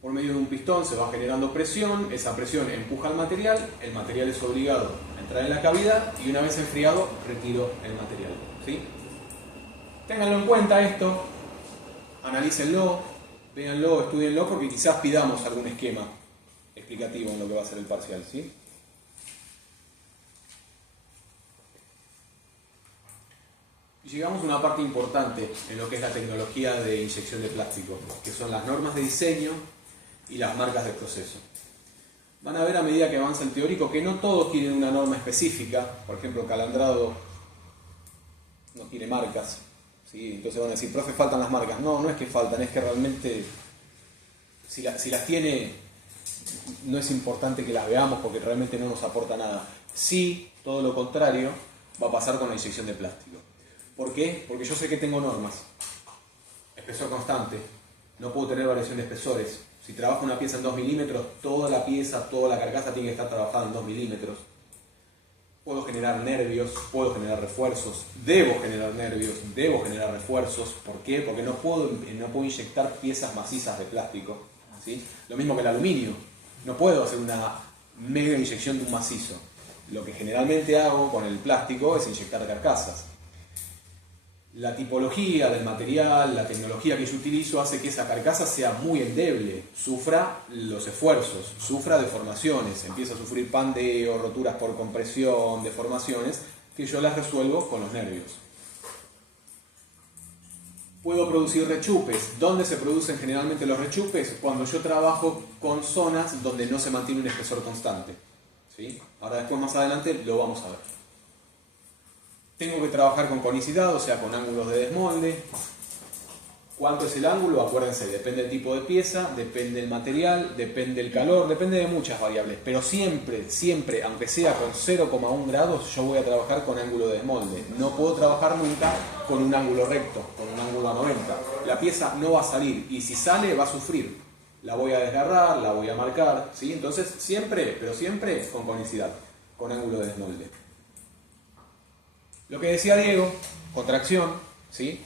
Por medio de un pistón se va generando presión, esa presión empuja el material es obligado a entrar en la cavidad y una vez enfriado retiro el material, ¿sí? Ténganlo en cuenta esto, analícenlo, véanlo, estudienlo, porque quizás pidamos algún esquema explicativo en lo que va a ser el parcial, ¿sí? Y llegamos a una parte importante en lo que es la tecnología de inyección de plástico, que son las normas de diseño y las marcas de proceso. Van a ver a medida que avanza el teórico que no todos tienen una norma específica. Por ejemplo, Calandrado no tiene marcas, ¿sí? Entonces van a decir, profe, faltan las marcas. No, no es que faltan, es que realmente si las tiene no es importante que las veamos porque realmente no nos aporta nada. Sí, todo lo contrario va a pasar con la inyección de plástico. ¿Por qué? Porque yo sé que tengo normas. Espesor constante, no puedo tener variación de espesores. Si trabajo una pieza en 2 milímetros, toda la pieza, toda la carcasa tiene que estar trabajada en 2 milímetros. Puedo generar nervios, puedo generar refuerzos, debo generar nervios, debo generar refuerzos. ¿Por qué? Porque no puedo inyectar piezas macizas de plástico, ¿sí? Lo mismo que el aluminio. No puedo hacer una mega inyección de un macizo. Lo que generalmente hago con el plástico es inyectar carcasas. La tipología del material, la tecnología que yo utilizo hace que esa carcasa sea muy endeble, sufra los esfuerzos, sufra deformaciones, empieza a sufrir pandeo, roturas por compresión, deformaciones, que yo las resuelvo con los nervios. Puedo producir rechupes. ¿Dónde se producen generalmente los rechupes? Cuando yo trabajo con zonas donde no se mantiene un espesor constante, ¿sí? Ahora después más adelante lo vamos a ver. Tengo que trabajar con conicidad, o sea, con ángulos de desmolde. ¿Cuánto es el ángulo? Acuérdense, depende del tipo de pieza, depende del material, depende del calor, depende de muchas variables. Pero siempre, siempre, aunque sea con 0,1 grados, yo voy a trabajar con ángulo de desmolde. No puedo trabajar nunca con un ángulo recto, con un ángulo a 90. La pieza no va a salir y si sale va a sufrir. La voy a desgarrar, la voy a marcar, ¿sí? Entonces siempre, pero siempre con conicidad, con ángulo de desmolde. Lo que decía Diego, contracción, ¿sí?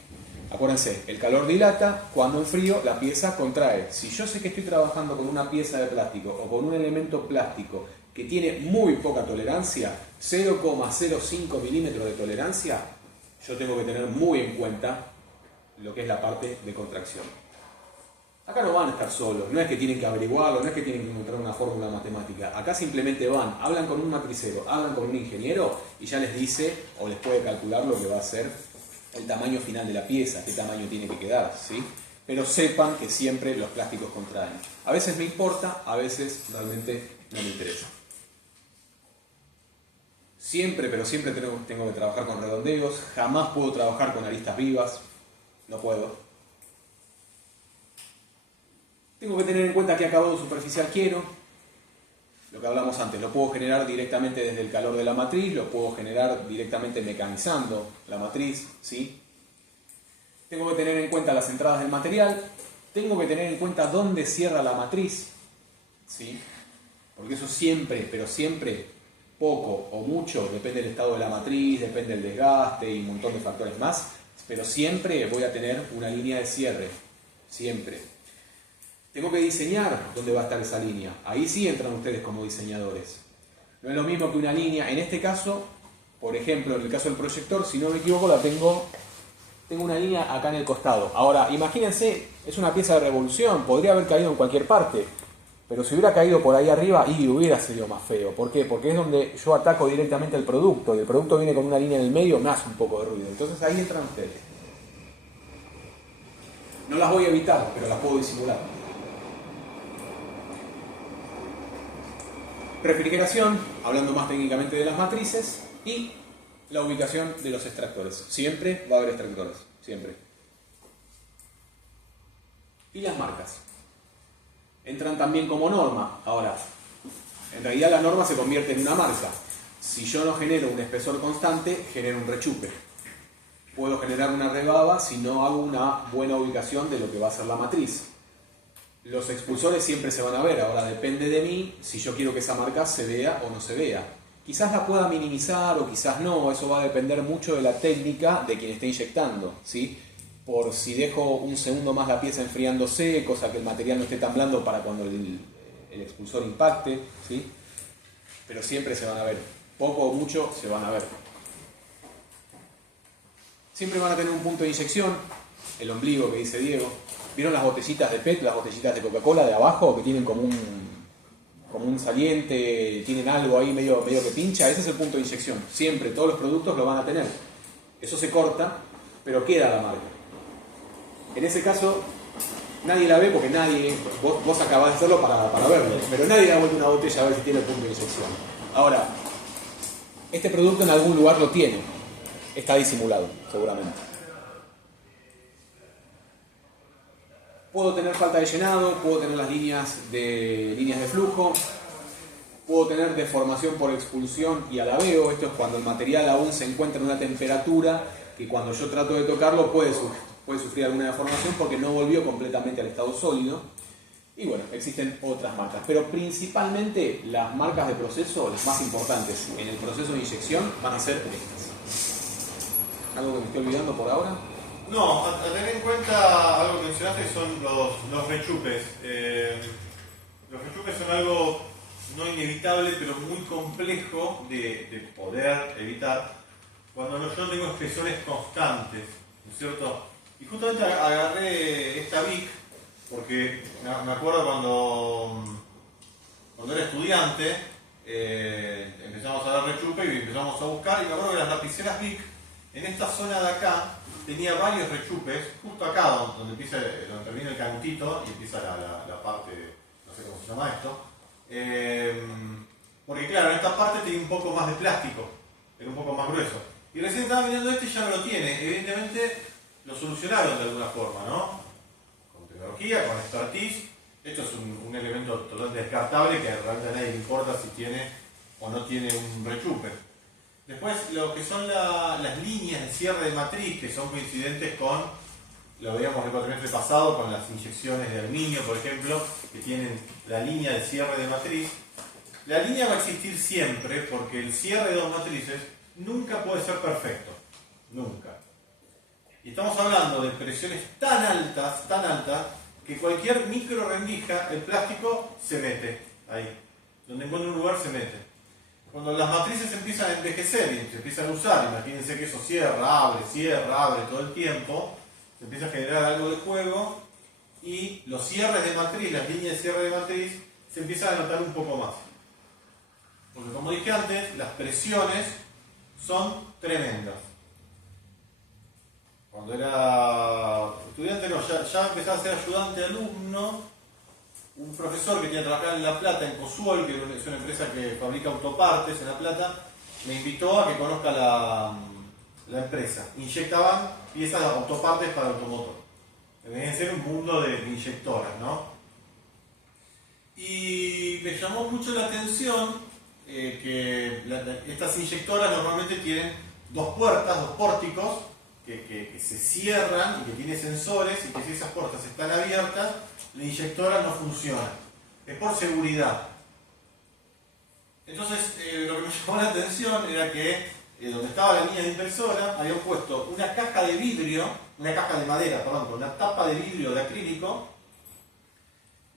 Acuérdense, el calor dilata, cuando en frío la pieza contrae. Si yo sé que estoy trabajando con una pieza de plástico o con un elemento plástico que tiene muy poca tolerancia, 0,05 milímetros de tolerancia, yo tengo que tener muy en cuenta lo que es la parte de contracción. Acá no van a estar solos, no es que tienen que averiguarlo, no es que tienen que encontrar una fórmula matemática. Acá simplemente van, hablan con un matricero, hablan con un ingeniero y ya les dice o les puede calcular lo que va a ser el tamaño final de la pieza, qué tamaño tiene que quedar, ¿sí? Pero sepan que siempre los plásticos contraen. A veces me importa, a veces realmente no me interesa. Siempre, pero siempre tengo que trabajar con redondeos, jamás puedo trabajar con aristas vivas, no puedo. Tengo que tener en cuenta qué acabado superficial quiero, lo que hablamos antes, lo puedo generar directamente desde el calor de la matriz, lo puedo generar directamente mecanizando la matriz, ¿sí? Tengo que tener en cuenta las entradas del material, tengo que tener en cuenta dónde cierra la matriz, ¿sí? Porque eso siempre, pero siempre, poco o mucho, depende del estado de la matriz, depende del desgaste y un montón de factores más, pero siempre voy a tener una línea de cierre, siempre. Tengo que diseñar dónde va a estar esa línea. Ahí sí entran ustedes como diseñadores. No es lo mismo que una línea. En este caso, por ejemplo, en el caso del proyector, si no me equivoco, tengo una línea acá en el costado. Ahora, imagínense, es una pieza de revolución. Podría haber caído en cualquier parte. Pero si hubiera caído por ahí arriba, y hubiera sido más feo. ¿Por qué? Porque es donde yo ataco directamente el producto. Y el producto viene con una línea en el medio, me hace un poco de ruido. Entonces ahí entran ustedes. No las voy a evitar, pero las puedo disimular. Refrigeración, hablando más técnicamente de las matrices, y la ubicación de los extractores. Siempre va a haber extractores, siempre. Y las marcas. Entran también como norma. Ahora, en realidad la norma se convierte en una marca. Si yo no genero un espesor constante, genero un rechupe. Puedo generar una rebaba si no hago una buena ubicación de lo que va a ser la matriz. Los expulsores siempre se van a ver, ahora depende de mí si yo quiero que esa marca se vea o no se vea. Quizás la pueda minimizar o quizás no, eso va a depender mucho de la técnica de quien esté inyectando, ¿sí? por si dejo un segundo más la pieza enfriándose, cosa que el material no esté tan blando para cuando el expulsor impacte, ¿sí? Pero siempre se van a ver, poco o mucho se van a ver. Siempre van a tener un punto de inyección, el ombligo que dice Diego. ¿Vieron las botellitas de PET, las botellitas de Coca-Cola de abajo que tienen como un saliente, tienen algo ahí medio que pincha? Ese es el punto de inyección. Siempre, todos los productos lo van a tener. Eso se corta, pero queda la marca. En ese caso, nadie la ve porque vos acabás de hacerlo para verlo, pero nadie da vuelta una botella a ver si tiene el punto de inyección. Ahora, este producto en algún lugar lo tiene, está disimulado, seguramente. Puedo tener falta de llenado, puedo tener las líneas de flujo, puedo tener deformación por expulsión y alabeo. Esto es cuando el material aún se encuentra en una temperatura que cuando yo trato de tocarlo puede sufrir alguna deformación porque no volvió completamente al estado sólido. Y bueno, existen otras marcas, pero principalmente las marcas de proceso, las más importantes en el proceso de inyección, van a ser estas. ¿Algo que me estoy olvidando por ahora? No, a tener en cuenta algo que mencionaste son los rechupes. Los rechupes son algo no inevitable, pero muy complejo de poder evitar cuando yo tengo espesores constantes, ¿no es cierto? Y justamente agarré esta Bic porque me acuerdo cuando era estudiante, empezamos a dar rechupe y empezamos a buscar, y me acuerdo que las lapiceras Bic en esta zona de acá tenía varios rechupes, justo acá donde termina el cantito y empieza la parte, no sé cómo se llama esto, porque claro, en esta parte tenía un poco más de plástico, era un poco más grueso. Y recién estaba mirando este y ya no lo tiene, evidentemente lo solucionaron de alguna forma, ¿no? Con tecnología, con expertise. Esto es un elemento totalmente descartable que realmente a nadie le importa si tiene o no tiene un rechupe. Después, lo que son las líneas de cierre de matriz, que son coincidentes con, lo veíamos el cuatrimestre pasado, con las inyecciones de aluminio, por ejemplo, que tienen la línea de cierre de matriz. La línea va a existir siempre porque el cierre de dos matrices nunca puede ser perfecto. Nunca. Y estamos hablando de presiones tan altas, que cualquier micro rendija, el plástico se mete ahí. Donde encuentra un lugar se mete. Cuando las matrices empiezan a envejecer y se empiezan a usar, imagínense que eso cierra, abre todo el tiempo, se empieza a generar algo de juego y los cierres de matriz, las líneas de cierre de matriz, se empiezan a notar un poco más. Porque como dije antes, las presiones son tremendas. Cuando era estudiante, no, ya empezaba a ser ayudante alumno. Un profesor que tenía que trabajar en La Plata, en Cosuol, que es una empresa que fabrica autopartes en La Plata, me invitó a que conozca la empresa. Inyectaban piezas de autopartes para automotor. Tenía que ser un mundo de inyectoras, ¿no? Y me llamó mucho la atención que estas inyectoras normalmente tienen dos puertas, dos pórticos, que se cierran y que tiene sensores, y que si esas puertas están abiertas, la inyectora no funciona. Es por seguridad. Entonces, lo que me llamó la atención era que donde estaba la línea de impresora, habían puesto una caja de vidrio, una caja de madera, perdón, con una tapa de vidrio de acrílico,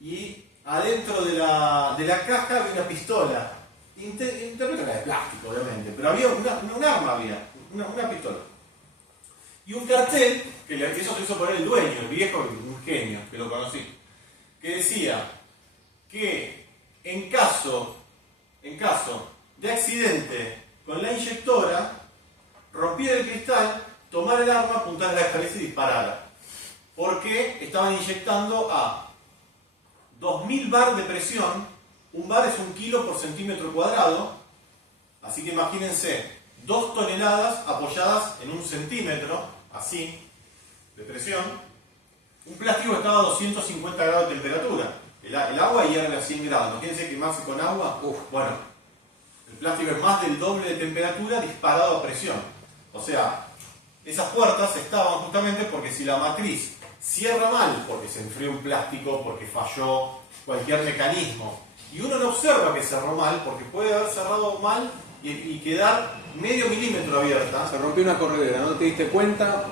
y adentro de la caja había una pistola. Interpreto que era de plástico, obviamente, pero había un arma, una pistola. Y un cartel, que eso se hizo poner el dueño, el viejo, un genio, que lo conocí, que decía que en caso de accidente con la inyectora, rompiera el cristal, tomara el arma, apuntara a la cabeza y disparara. Porque estaban inyectando a 2000 bar de presión. Un bar es 1 kilo por centímetro cuadrado, así que imagínense 2 toneladas apoyadas en 1 centímetro, así, de presión. Un plástico que estaba a 250 grados de temperatura. El agua hierve a 100 grados. Imagínense quemarse con agua. Bueno, el plástico es más del doble de temperatura disparado a presión. O sea, esas puertas estaban justamente porque si la matriz cierra mal, porque se enfrió un plástico, porque falló cualquier mecanismo, y uno no observa que cerró mal, porque puede haber cerrado mal y quedar medio milímetro abierta. Se rompió una corredera, no te diste cuenta,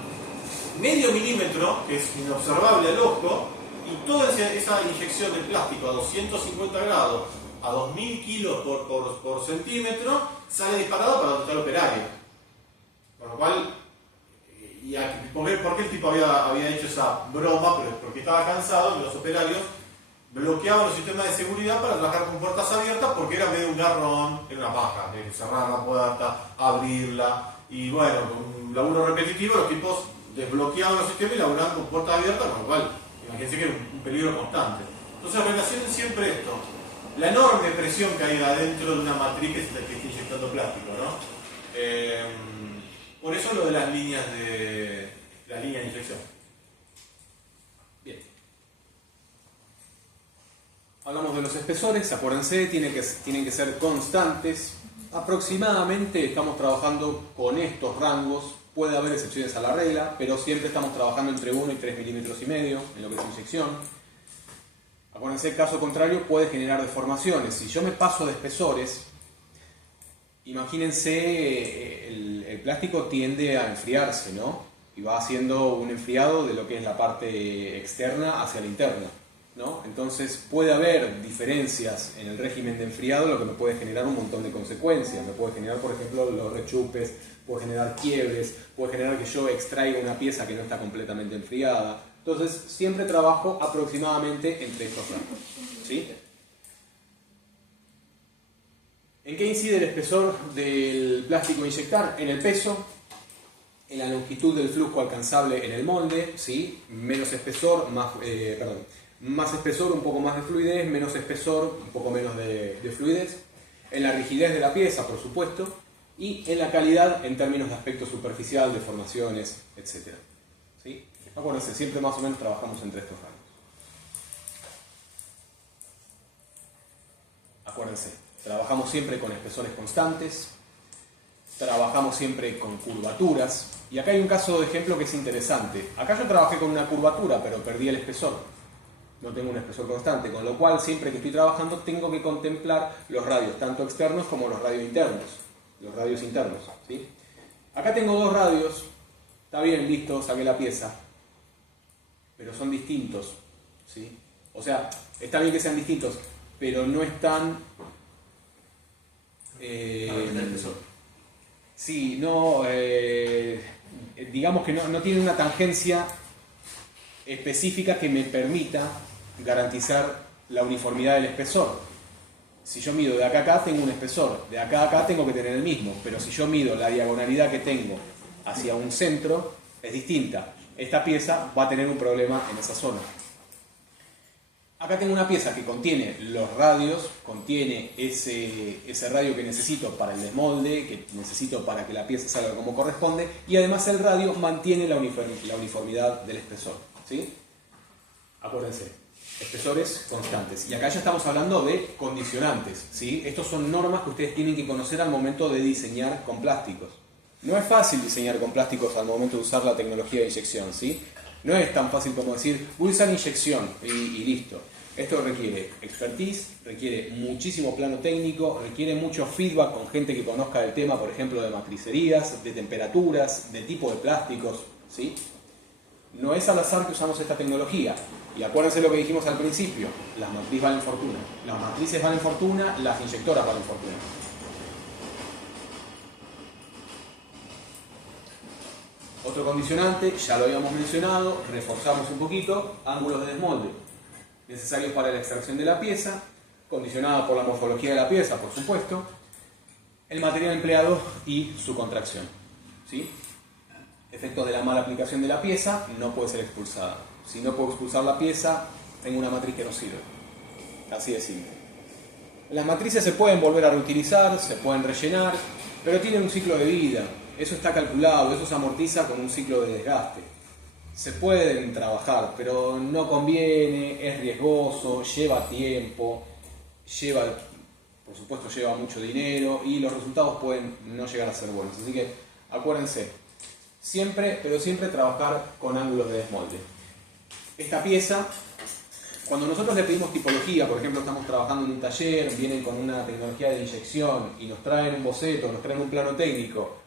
medio milímetro, que es inobservable al ojo, y toda esa inyección de plástico a 250 grados, a 2000 kilos por centímetro, sale disparada para donde está el operario. Con lo cual, ¿por qué el tipo había hecho esa broma? Pero porque estaba cansado y los operarios bloqueaban los sistemas de seguridad para trabajar con puertas abiertas porque era medio un garrón, era una paja, cerrar la puerta, abrirla, y bueno, con un laburo repetitivo los tipos desbloqueaban los sistemas y laburaban con puertas abiertas, con lo cual, imagínense que era un peligro constante. Entonces relacionen siempre esto, la enorme presión que hay adentro de una matriz que está inyectando plástico, ¿no? Por eso lo de las líneas de inyección. Bien. Hablamos de los espesores, acuérdense, tienen que ser constantes. Aproximadamente estamos trabajando con estos rangos. Puede haber excepciones a la regla, pero siempre estamos trabajando entre 1 y 3 milímetros y medio en lo que es inyección. Acuérdense, caso contrario puede generar deformaciones. Si yo me paso de espesores, imagínense, el plástico tiende a enfriarse, ¿no? Y va haciendo un enfriado de lo que es la parte externa hacia la interna, ¿no? Entonces puede haber diferencias en el régimen de enfriado, lo que me puede generar un montón de consecuencias. Me puede generar, por ejemplo, los rechupes, puede generar quiebres, puede generar que yo extraiga una pieza que no está completamente enfriada. Entonces siempre trabajo aproximadamente entre estos rangos, ¿sí? ¿En qué incide el espesor del plástico a inyectar? En el peso, en la longitud del flujo alcanzable en el molde, ¿sí? Menos espesor, más espesor, un poco más de fluidez, menos espesor, un poco menos de fluidez, en la rigidez de la pieza, por supuesto, y en la calidad en términos de aspecto superficial, deformaciones, etc. ¿Sí? Acuérdense, siempre más o menos trabajamos entre estos rangos. Acuérdense, trabajamos siempre con espesores constantes, trabajamos siempre con curvaturas, y acá hay un caso de ejemplo que es interesante. Acá yo trabajé con una curvatura, pero perdí el espesor. No tengo un espesor constante, con lo cual siempre que estoy trabajando tengo que contemplar los radios, tanto externos como los radios internos. ¿Sí? Acá tengo dos radios, está bien, listo, saqué la pieza, pero son distintos, ¿sí? O sea, está bien que sean distintos, pero no están... sí, no... digamos que no tienen una tangencia específica que me permita garantizar la uniformidad del espesor. Si yo mido de acá a acá tengo un espesor, de acá a acá tengo que tener el mismo, pero si yo mido la diagonalidad que tengo hacia un centro, es distinta. Esta pieza va a tener un problema en esa zona. Acá tengo una pieza que contiene los radios, contiene ese radio que necesito para el desmolde, que necesito para que la pieza salga como corresponde, y además el radio mantiene la uniformidad del espesor, ¿sí? Acuérdense. Espesores constantes. Y acá ya estamos hablando de condicionantes, ¿sí? Estos son normas que ustedes tienen que conocer al momento de diseñar con plásticos. No es fácil diseñar con plásticos al momento de usar la tecnología de inyección, ¿sí? No es tan fácil como decir, voy a usar inyección y listo. Esto requiere expertise, requiere muchísimo plano técnico, requiere mucho feedback con gente que conozca el tema, por ejemplo, de matricerías, de temperaturas, de tipo de plásticos, ¿sí? No es al azar que usamos esta tecnología. Y acuérdense lo que dijimos al principio, las matrices valen fortuna. Las matrices valen fortuna, las inyectoras valen fortuna. Otro condicionante, ya lo habíamos mencionado, reforzamos un poquito, ángulos de desmolde, necesarios para la extracción de la pieza, condicionada por la morfología de la pieza, por supuesto, el material empleado y su contracción, ¿sí? Efectos de la mala aplicación de la pieza, no puede ser expulsada. Si no puedo expulsar la pieza, tengo una matriz que no sirve. Así de simple. Las matrices se pueden volver a reutilizar, se pueden rellenar, pero tienen un ciclo de vida. Eso está calculado, eso se amortiza con un ciclo de desgaste. Se pueden trabajar, pero no conviene, es riesgoso, lleva tiempo, por supuesto lleva mucho dinero y los resultados pueden no llegar a ser buenos. Así que acuérdense, siempre, pero siempre trabajar con ángulos de desmolde. Esta pieza, cuando nosotros le pedimos tipología, por ejemplo, estamos trabajando en un taller, vienen con una tecnología de inyección y nos traen un boceto, nos traen un plano técnico,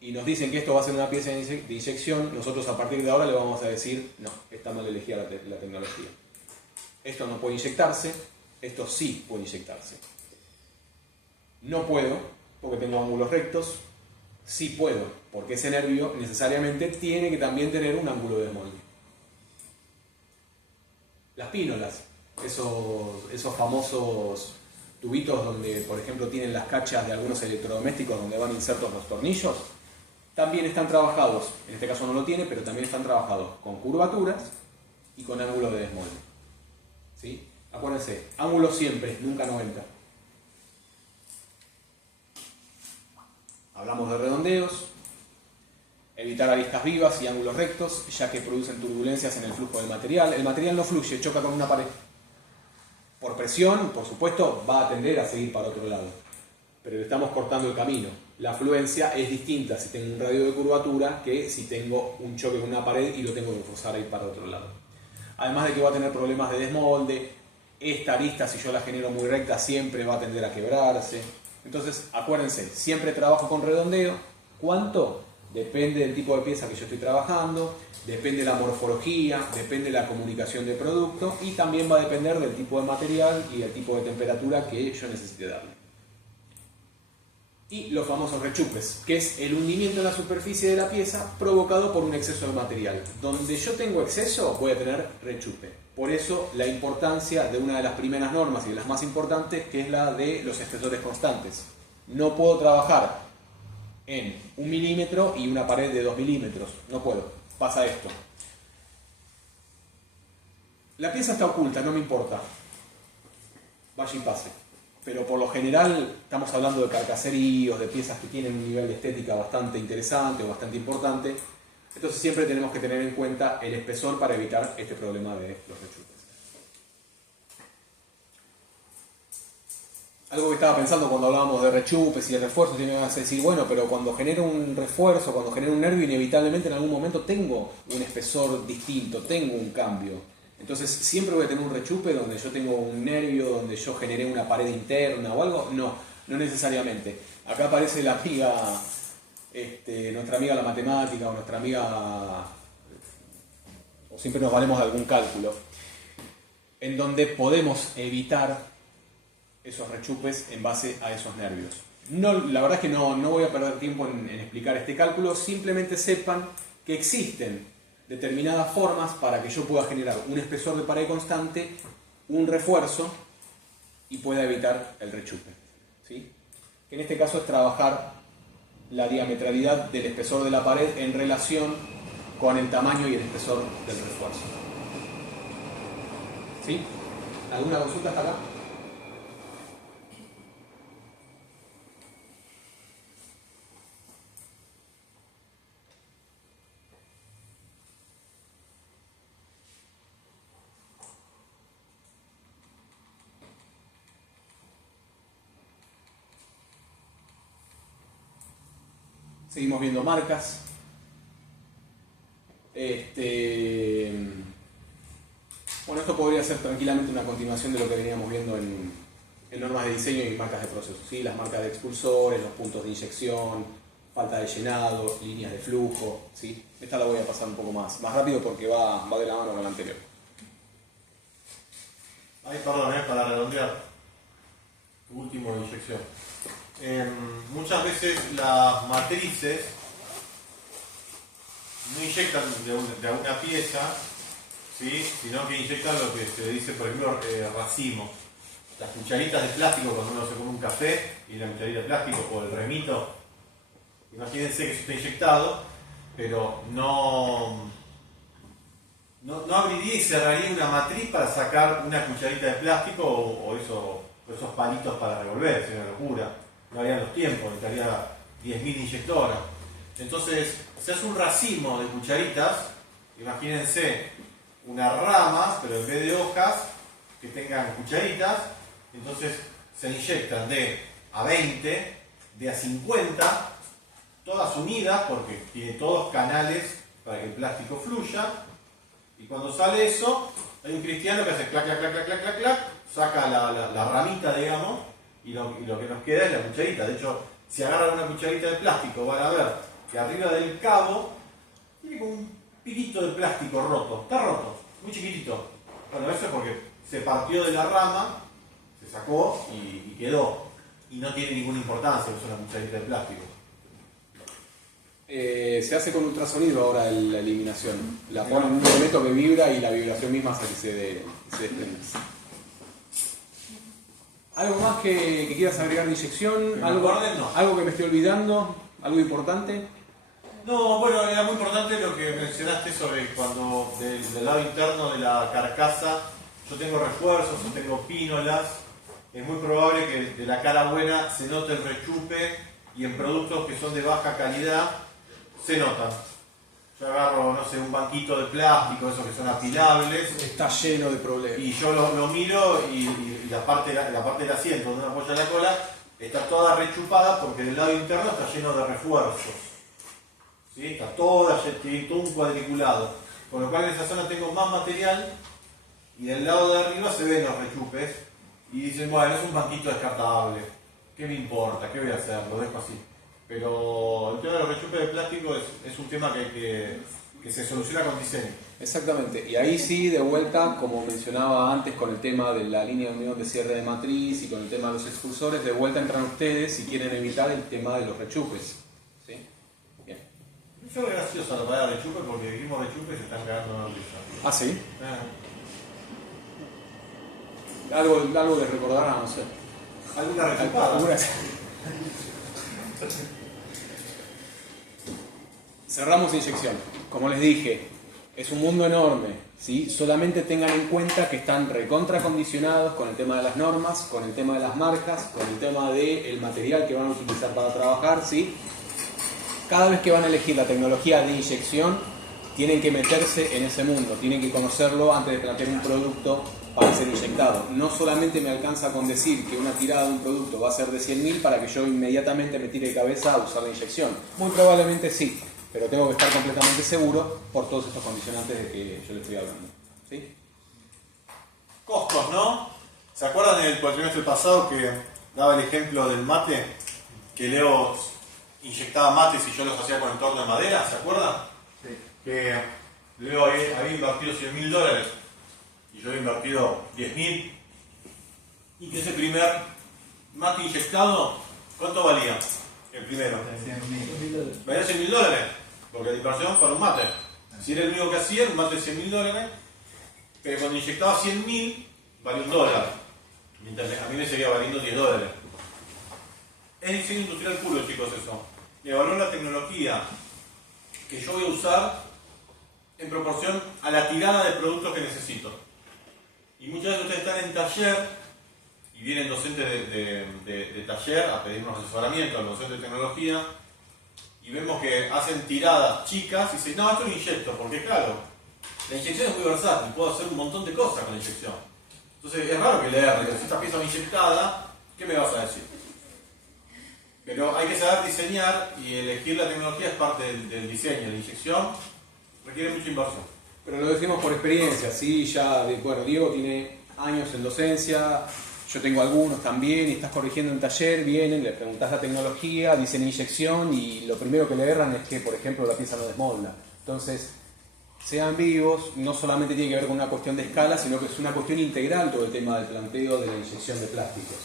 y nos dicen que esto va a ser una pieza de inyección, nosotros a partir de ahora le vamos a decir, no, está mal elegida la tecnología. Esto no puede inyectarse, esto sí puede inyectarse. No puedo, porque tengo ángulos rectos, sí puedo, porque ese nervio necesariamente tiene que también tener un ángulo de desmolde. Las pínolas, esos famosos tubitos donde, por ejemplo, tienen las cachas de algunos electrodomésticos donde van insertos los tornillos, también están trabajados, en este caso no lo tiene, pero también están trabajados con curvaturas y con ángulos de desmolde. ¿Sí? Acuérdense, ángulo siempre, nunca 90. Hablamos de redondeos, evitar aristas vivas y ángulos rectos, ya que producen turbulencias en el flujo del material. El material no fluye, choca con una pared. Por presión, por supuesto, va a tender a seguir para otro lado, pero le estamos cortando el camino. La fluencia es distinta si tengo un radio de curvatura que si tengo un choque con una pared y lo tengo que forzar a ir para otro lado. Además de que va a tener problemas de desmolde, esta arista, si yo la genero muy recta, siempre va a tender a quebrarse. Entonces, acuérdense, siempre trabajo con redondeo. ¿Cuánto? Depende del tipo de pieza que yo estoy trabajando, depende de la morfología, depende de la comunicación del producto y también va a depender del tipo de material y del tipo de temperatura que yo necesite darle. Y los famosos rechupes, que es el hundimiento en la superficie de la pieza provocado por un exceso de material. Donde yo tengo exceso voy a tener rechupe. Por eso la importancia de una de las primeras normas y de las más importantes, que es la de los espesores constantes. No puedo trabajar en 1 milímetro y una pared de 2 milímetros. No puedo. Pasa esto. La pieza está oculta, no me importa. Vaya y pase. Pero por lo general estamos hablando de carcaceríos, de piezas que tienen un nivel de estética bastante interesante o bastante importante. Entonces siempre tenemos que tener en cuenta el espesor para evitar este problema de los rechupes. Algo que estaba pensando cuando hablábamos de rechupes y de refuerzos, y me vas a decir, bueno, pero cuando genero un refuerzo, cuando genero un nervio, inevitablemente en algún momento tengo un espesor distinto, tengo un cambio. Entonces, ¿siempre voy a tener un rechupe donde yo tengo un nervio, donde yo generé una pared interna o algo? No, no necesariamente. Acá aparece la amiga, nuestra amiga la matemática o nuestra amiga, o siempre nos valemos de algún cálculo, en donde podemos evitar esos rechupes en base a esos nervios. No, la verdad es que no voy a perder tiempo en explicar este cálculo, simplemente sepan que existen determinadas formas para que yo pueda generar un espesor de pared constante, un refuerzo y pueda evitar el rechupe. ¿Sí? Que en este caso es trabajar la diametralidad del espesor de la pared en relación con el tamaño y el espesor del refuerzo. ¿Sí? ¿Alguna consulta hasta acá? Seguimos viendo marcas. Bueno, esto podría ser tranquilamente una continuación de lo que veníamos viendo en normas de diseño y marcas de proceso. ¿Sí? Las marcas de expulsores, los puntos de inyección, falta de llenado, líneas de flujo. ¿Sí? Esta la voy a pasar un poco más rápido porque va de la mano con la anterior. Ay, perdón, para redondear. Último de inyección. Muchas veces las matrices no inyectan de alguna pieza, ¿sí? Sino que inyectan lo que se dice, por ejemplo, racimo. Las cucharitas de plástico cuando uno se come un café y la cucharita de plástico o el remito, imagínense que eso está inyectado, pero no abriría y cerraría una matriz para sacar una cucharita de plástico o esos palitos para revolver, sería una locura. No harían los tiempos, necesitaría 10.000 inyectoras. Entonces, se hace un racimo de cucharitas, imagínense unas ramas, pero en vez de hojas, que tengan cucharitas, entonces se inyectan de a 20, de a 50, todas unidas, porque tiene todos canales para que el plástico fluya, y cuando sale eso, hay un cristiano que hace clac, clac, clac, clac, clac, clac, clac, saca la ramita, digamos, y lo que nos queda es la cucharita. De hecho, si agarran una cucharita de plástico, van a ver que arriba del cabo tiene como un piquito de plástico roto. Está roto, muy chiquitito. Bueno, eso es porque se partió de la rama, se sacó y quedó. Y no tiene ninguna importancia, es una cucharita de plástico. Se hace con ultrasonido ahora la eliminación. La ponen en un elemento que vibra y la vibración misma hace que se desprenda. ¿Algo más que quieras agregar de inyección? ¿Algo que me esté olvidando? ¿Algo importante? No, bueno, era muy importante lo que mencionaste sobre cuando del lado interno de la carcasa yo tengo refuerzos, yo tengo pínolas. Es muy probable que de la cara buena se note el rechupe y en productos que son de baja calidad se notan. Yo agarro, no sé, un banquito de plástico, esos que son apilables. Está lleno de problemas. Y yo lo miro y la parte del asiento donde uno apoya la cola está toda rechupada porque del lado interno está lleno de refuerzos. ¿Sí? Está tiene todo un cuadriculado. Con lo cual en esa zona tengo más material y del lado de arriba se ven los rechupes y dicen, bueno, es un banquito descartable. ¿Qué me importa? ¿Qué voy a hacer? Lo dejo así. Pero el tema de los rechupes de plástico es un tema que se soluciona con diseño. Exactamente, y ahí sí, de vuelta, como mencionaba antes con el tema de la línea de unión de cierre de matriz y con el tema de los expulsores, de vuelta entran ustedes si quieren evitar el tema de los rechupes. ¿Sí? Bien. Yo es graciosa la palabra rechupe porque dijimos rechupe y se están cagando en la risa. ¿Ah, sí? Ah. Algo de recordar, no sé. ¿Alguna rechupada? Cerramos inyección. Como les dije, es un mundo enorme, ¿sí? Solamente tengan en cuenta que están recontracondicionados con el tema de las normas, con el tema de las marcas, con el tema del material que van a utilizar para trabajar, ¿sí? Cada vez que van a elegir la tecnología de inyección, tienen que meterse en ese mundo, tienen que conocerlo antes de plantear un producto para ser inyectado. No solamente me alcanza con decir que una tirada de un producto va a ser de 100.000 para que yo inmediatamente me tire de cabeza a usar la inyección. Muy probablemente sí, pero tengo que estar completamente seguro por todos estos condicionantes de que yo les estoy hablando. ¿Sí? Costos, ¿no? ¿Se acuerdan del cuatrimestre pasado que daba el ejemplo del mate? Que Leo inyectaba mates y yo los hacía con entorno de madera, ¿se acuerdan? Sí. Que Leo había invertido $100.000 y yo había invertido 10.000 y que ese primer mate inyectado, ¿cuánto valía? El primero. 100.000. Valía $100.000, porque la inversión para un mate. Si era el único que hacía, un mate de $100.000, pero cuando inyectaba 100.000, valía $1. Mientras a mí me seguía valiendo $10. Es diseño industrial puro, chicos, eso. Y evaluar la tecnología que yo voy a usar en proporción a la tirada de productos que necesito. Y muchas veces ustedes están en taller y vienen docentes de taller a pedirnos asesoramiento al docente de tecnología y vemos que hacen tiradas chicas y dicen, no, esto lo inyecto, porque claro, la inyección es muy versátil, puedo hacer un montón de cosas con la inyección. Entonces es raro que le erre, si esta pieza va inyectada, ¿qué me vas a decir? Pero hay que saber diseñar y elegir la tecnología es parte del diseño. La inyección requiere mucha inversión. Pero lo decimos por experiencia, ¿sí? Ya, bueno, Diego tiene años en docencia, yo tengo algunos también, y estás corrigiendo en taller, vienen, le preguntás la tecnología, dicen inyección, y lo primero que le erran es que, por ejemplo, la pieza no desmolda. Entonces, sean vivos, no solamente tiene que ver con una cuestión de escala, sino que es una cuestión integral todo el tema del planteo de la inyección de plásticos.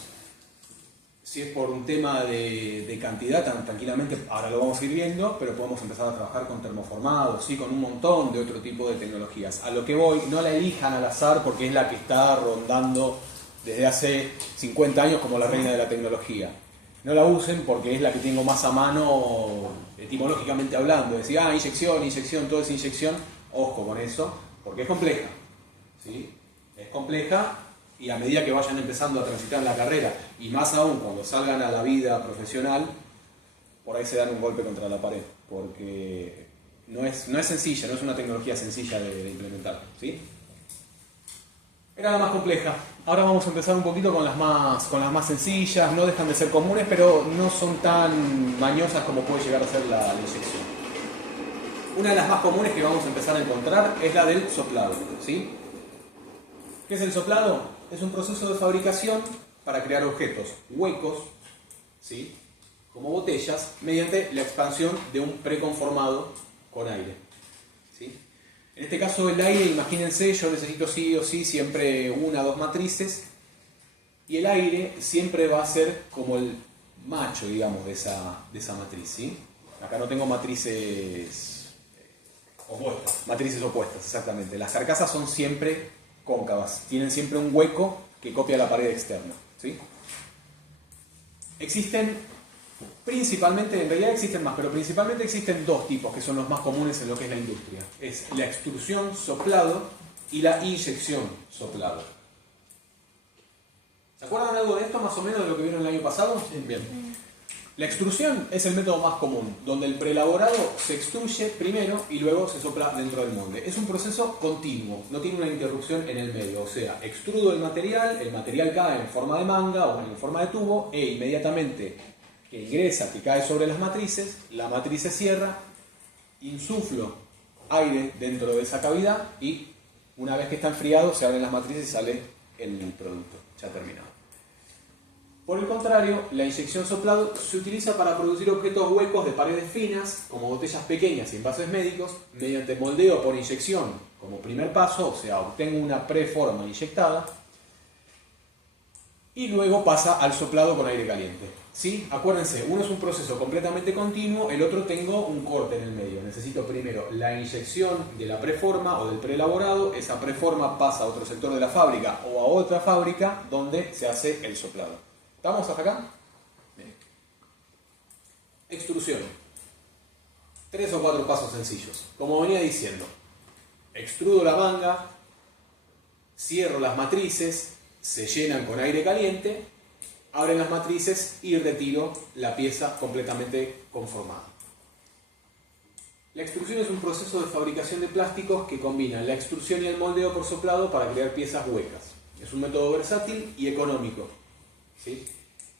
Si es por un tema de cantidad, tranquilamente, ahora lo vamos a ir viendo, pero podemos empezar a trabajar con termoformados, ¿sí? Con un montón de otro tipo de tecnologías. A lo que voy, no la elijan al azar porque es la que está rondando desde hace 50 años como la reina de la tecnología. No la usen porque es la que tengo más a mano etimológicamente hablando. Decir, inyección, todo es inyección. Ojo con eso, porque es compleja. ¿Sí? Es compleja. Y a medida que vayan empezando a transitar la carrera, y más aún cuando salgan a la vida profesional, por ahí se dan un golpe contra la pared, porque no es sencilla, no es una tecnología sencilla de implementar, ¿sí? Era la más compleja. Ahora vamos a empezar un poquito con las más sencillas, no dejan de ser comunes, pero no son tan mañosas como puede llegar a ser la inyección. Una de las más comunes que vamos a empezar a encontrar es la del soplado, ¿sí? ¿Qué es el soplado? Es un proceso de fabricación para crear objetos huecos, ¿sí? como botellas mediante la expansión de un preconformado con aire. ¿Sí? En este caso el aire, imagínense, yo necesito sí o sí siempre una o dos matrices, y el aire siempre va a ser como el macho, digamos, de esa matriz. ¿Sí? Acá no tengo matrices opuestas, exactamente. Las carcasas son siempre cóncavas, tienen siempre un hueco que copia la pared externa. ¿Sí? Existen principalmente, en realidad existen más, pero principalmente existen dos tipos que son los más comunes en lo que es la industria. Es la extrusión soplado y la inyección soplado. ¿Se acuerdan algo de esto más o menos de lo que vieron el año pasado? Bien. La extrusión es el método más común, donde el preelaborado se extruye primero y luego se sopla dentro del molde. Es un proceso continuo, no tiene una interrupción en el medio, o sea, extrudo el material cae en forma de manga o en forma de tubo e inmediatamente que ingresa, que cae sobre las matrices, la matriz se cierra, insuflo aire dentro de esa cavidad y una vez que está enfriado se abren las matrices y sale el producto ya terminado. Por el contrario, la inyección soplado se utiliza para producir objetos huecos de paredes finas, como botellas pequeñas y envases médicos, mediante moldeo por inyección como primer paso, o sea, obtengo una preforma inyectada, y luego pasa al soplado con aire caliente. ¿Sí? Acuérdense, uno es un proceso completamente continuo, el otro tengo un corte en el medio. Necesito primero la inyección de la preforma o del preelaborado, esa preforma pasa a otro sector de la fábrica o a otra fábrica donde se hace el soplado. ¿Estamos hasta acá? Bien. Extrusión. 3 o 4 pasos sencillos. Como venía diciendo, extrudo la manga, cierro las matrices, se llenan con aire caliente, abren las matrices y retiro la pieza completamente conformada. La extrusión es un proceso de fabricación de plásticos que combina la extrusión y el moldeo por soplado para crear piezas huecas. Es un método versátil y económico. ¿Sí?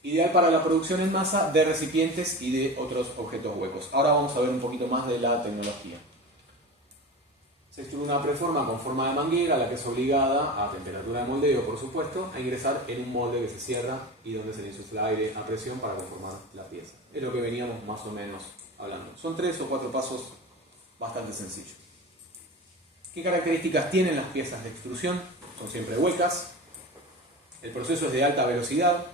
Ideal para la producción en masa de recipientes y de otros objetos huecos. Ahora vamos a ver un poquito más de la tecnología. Se extruye una preforma con forma de manguera, la que es obligada, a temperatura de moldeo por supuesto, a ingresar en un molde que se cierra y donde se le insufla aire a presión para conformar la pieza. Es lo que veníamos más o menos hablando. Son 3 o 4 pasos bastante sencillos. ¿Qué características tienen las piezas de extrusión? Son siempre huecas. El proceso es de alta velocidad.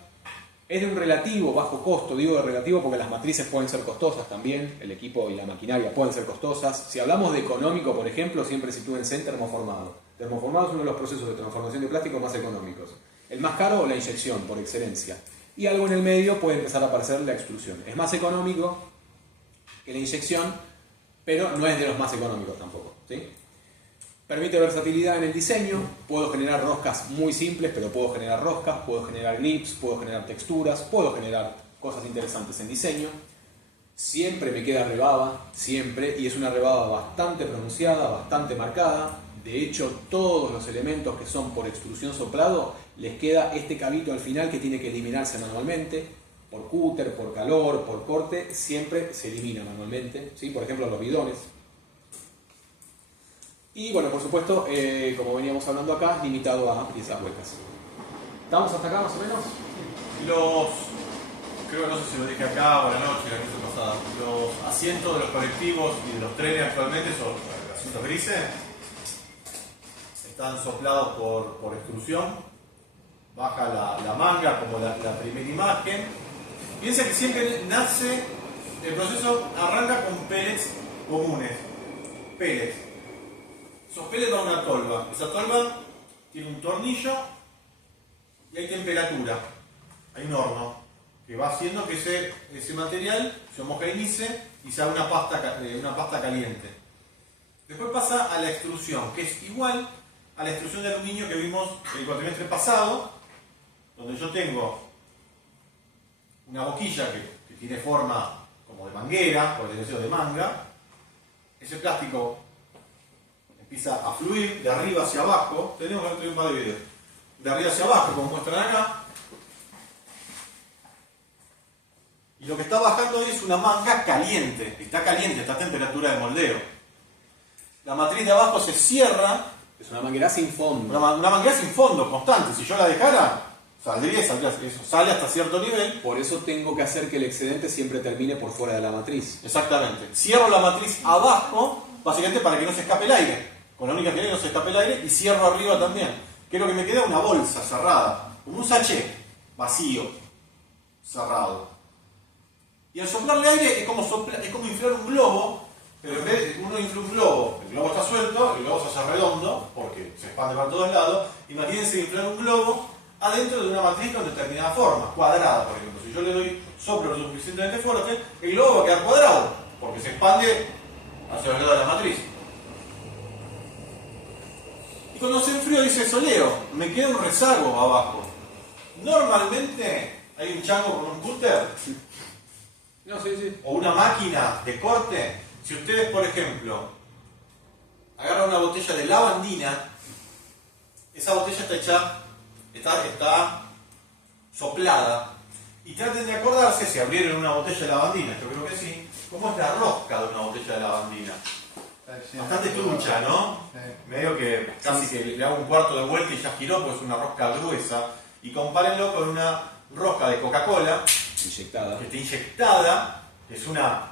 Es de un relativo bajo costo, digo de relativo porque las matrices pueden ser costosas también, el equipo y la maquinaria pueden ser costosas. Si hablamos de económico, por ejemplo, siempre sitúense en termoformado. Termoformado es uno de los procesos de transformación de plástico más económicos. El más caro, la inyección, por excelencia. Y algo en el medio puede empezar a aparecer la extrusión. Es más económico que la inyección, pero no es de los más económicos tampoco, ¿sí? Permite versatilidad en el diseño, puedo generar roscas muy simples, pero puedo generar roscas, puedo generar grips, puedo generar texturas, puedo generar cosas interesantes en diseño. Siempre me queda rebaba, siempre, y es una rebaba bastante pronunciada, bastante marcada. De hecho, todos los elementos que son por extrusión soplado, les queda este cabito al final que tiene que eliminarse manualmente, por cúter, por calor, por corte, siempre se elimina manualmente, ¿sí? Por ejemplo, los bidones. Y bueno, por supuesto, como veníamos hablando acá, limitado a piezas huecas. ¿Estamos hasta acá más o menos? Creo que no sé si lo dije acá o la noche, la noche pasada, los asientos de los colectivos y de los trenes actualmente son asientos grises, están soplados por extrusión, baja la manga como la primera imagen. Piensa que siempre nace, el proceso arranca con pellets comunes, pellets. Esos pellets van a una tolva. Esa tolva tiene un tornillo y hay temperatura. Hay un horno que va haciendo que ese material se homogeneice y se haga una pasta caliente. Después pasa a la extrusión, que es igual a la extrusión de aluminio que vimos el cuatrimestre pasado, donde yo tengo una boquilla que tiene forma como de manguera, por el deseo de manga. Ese plástico empieza a fluir de arriba hacia abajo. Tenemos un par de videos. De arriba hacia abajo, como muestran acá. Y lo que está bajando ahí es una manga caliente. Está caliente, está a temperatura de moldeo. La matriz de abajo se cierra. Es una manguera sin fondo. Una manguera sin fondo, constante. Si yo la dejara, Eso sale hasta cierto nivel. Por eso tengo que hacer que el excedente siempre termine por fuera de la matriz. Exactamente. Cierro la matriz abajo, básicamente para que no se escape el aire. Con la única finalidad que no se escape el aire, y cierro arriba también. Que es lo que me queda, una bolsa cerrada, como un sachet vacío, cerrado. Y al soplarle aire es como inflar un globo, pero en vez de uno infla un globo, el globo está suelto, el globo se hace redondo, porque se expande para todos lados. Imagínense inflar un globo adentro de una matriz con determinada forma, cuadrada, por ejemplo. Si yo le doy soplo lo suficientemente fuerte, el globo va a quedar cuadrado, porque se expande hacia el lado de la matriz. Y cuando se enfrió dice soleo, me queda un rezago abajo. Normalmente hay un chango con un cúter, o una máquina de corte. Si ustedes, por ejemplo, agarran una botella de lavandina, esa botella está soplada, y traten de acordarse, si abrieron una botella de lavandina, yo creo que sí, cómo es la rosca de una botella de lavandina. Bastante trucha, ¿no? Medio que casi que le hago un cuarto de vuelta y ya giró, pues es una rosca gruesa. Y compárenlo con una rosca de Coca-Cola Inyectada. que está inyectada, que es una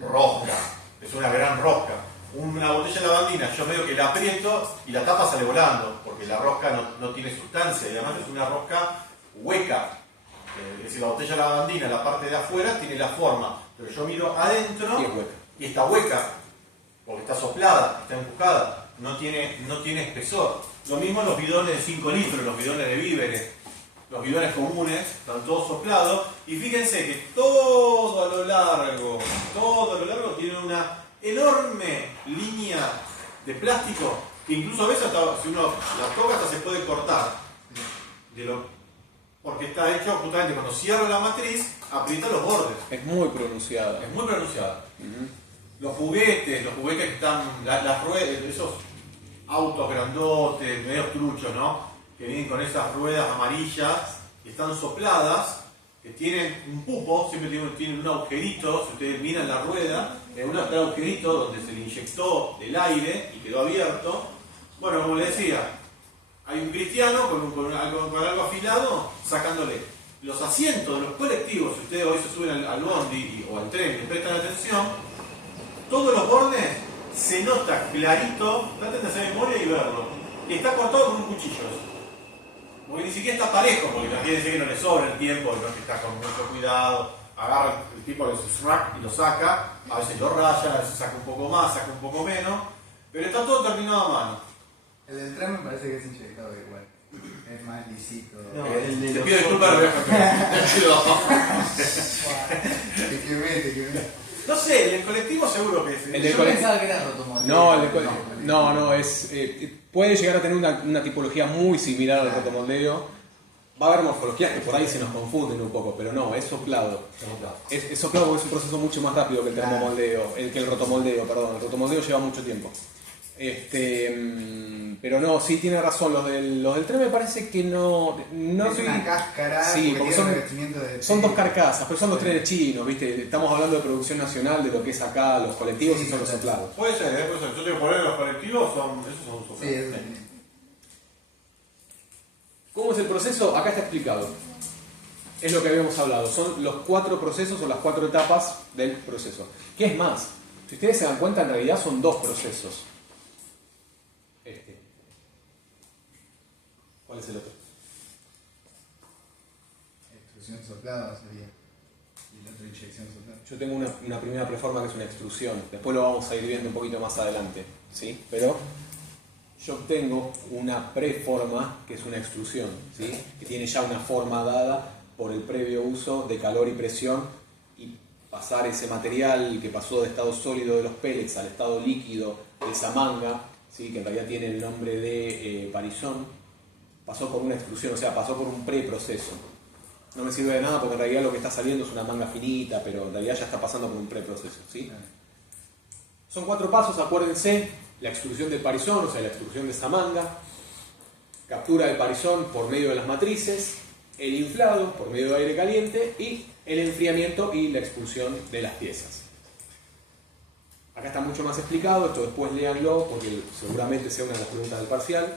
rosca, es una gran rosca. Una botella de lavandina, yo medio que la aprieto y la tapa sale volando, porque la rosca no tiene sustancia, y además es una rosca hueca. Es decir, la botella de lavandina, la parte de afuera, tiene la forma, pero yo miro adentro Y es hueca. y está hueca, porque está soplada, está empujada, no tiene espesor. Lo mismo los bidones de 5 litros, los bidones de víveres, los bidones comunes, están todos soplados, y fíjense que todo a lo largo tiene una enorme línea de plástico que incluso a veces si uno la toca hasta se puede cortar porque está hecho justamente cuando cierra la matriz, aprieta los bordes. Es muy pronunciada. Es muy pronunciada. Los juguetes que están, las ruedas, esos autos grandotes, medio truchos, ¿no? Que vienen con esas ruedas amarillas y están sopladas, que tienen un pupo, siempre tienen un agujerito. Si ustedes miran la rueda, en una está el agujerito donde se le inyectó el aire y quedó abierto. Bueno, como les decía, hay un cristiano con algo afilado sacándole. Los asientos de los colectivos, si ustedes hoy se suben al bondi o al tren y prestan atención, todos los bordes se nota clarito, traten de hacer memoria y verlo, que está cortado con un cuchillo eso. Porque ni siquiera está parejo, porque imagínense que no le sobra el tiempo, no, que está con mucho cuidado, agarra el tipo de su rack y lo saca, a veces lo raya, a veces saca un poco más, saca un poco menos, pero está todo terminado a mano. El del tren me parece que es inyectado igual. Es más lisito. No, te pido disculpas, Te quemé. No sé, el del colectivo seguro que es. Yo pensaba que era rotomoldeo. No, puede llegar a tener una tipología muy similar al rotomoldeo. Va a haber morfologías que por ahí se nos confunden un poco, pero no, es soplado. Es soplado porque es un proceso mucho más rápido que el termomoldeo, que el rotomoldeo, perdón. El rotomoldeo lleva mucho tiempo. Pero no, sí tiene razón, los del tren me parece que no es una cáscara, sí, porque son dos carcasas, pero son los trenes chinos, ¿viste? Estamos hablando de producción nacional, de lo que es acá, los colectivos y son los soplados. Puede ser, puede ser. Yo tengo que poner los colectivos, esos son soplados. Sí, eso sí. ¿Cómo es el proceso? Acá está explicado. Es lo que habíamos hablado, son los 4 procesos o las 4 etapas del proceso. ¿Qué es más? Si ustedes se dan cuenta, en realidad son 2 procesos. ¿Cuál es el otro? Extrusión soplada sería. Y el otro inyección soplada. Yo tengo una primera preforma que es una extrusión. Después lo vamos a ir viendo un poquito más adelante, ¿sí? Pero yo tengo una preforma que es una extrusión, ¿sí? Que tiene ya una forma dada por el previo uso de calor y presión y pasar ese material que pasó de estado sólido de los pellets al estado líquido de esa manga, ¿sí? Que en realidad tiene el nombre de parizón. Pasó por una extrusión, o sea, pasó por un preproceso. No me sirve de nada porque en realidad lo que está saliendo es una manga finita, pero en realidad ya está pasando por un preproceso, ¿sí? Son 4 pasos, acuérdense: la extrusión del parizón, o sea, la extrusión de esa manga, captura del parizón por medio de las matrices, el inflado por medio de aire caliente y el enfriamiento y la expulsión de las piezas. Acá está mucho más explicado, esto después léanlo porque seguramente sea una de las preguntas del parcial.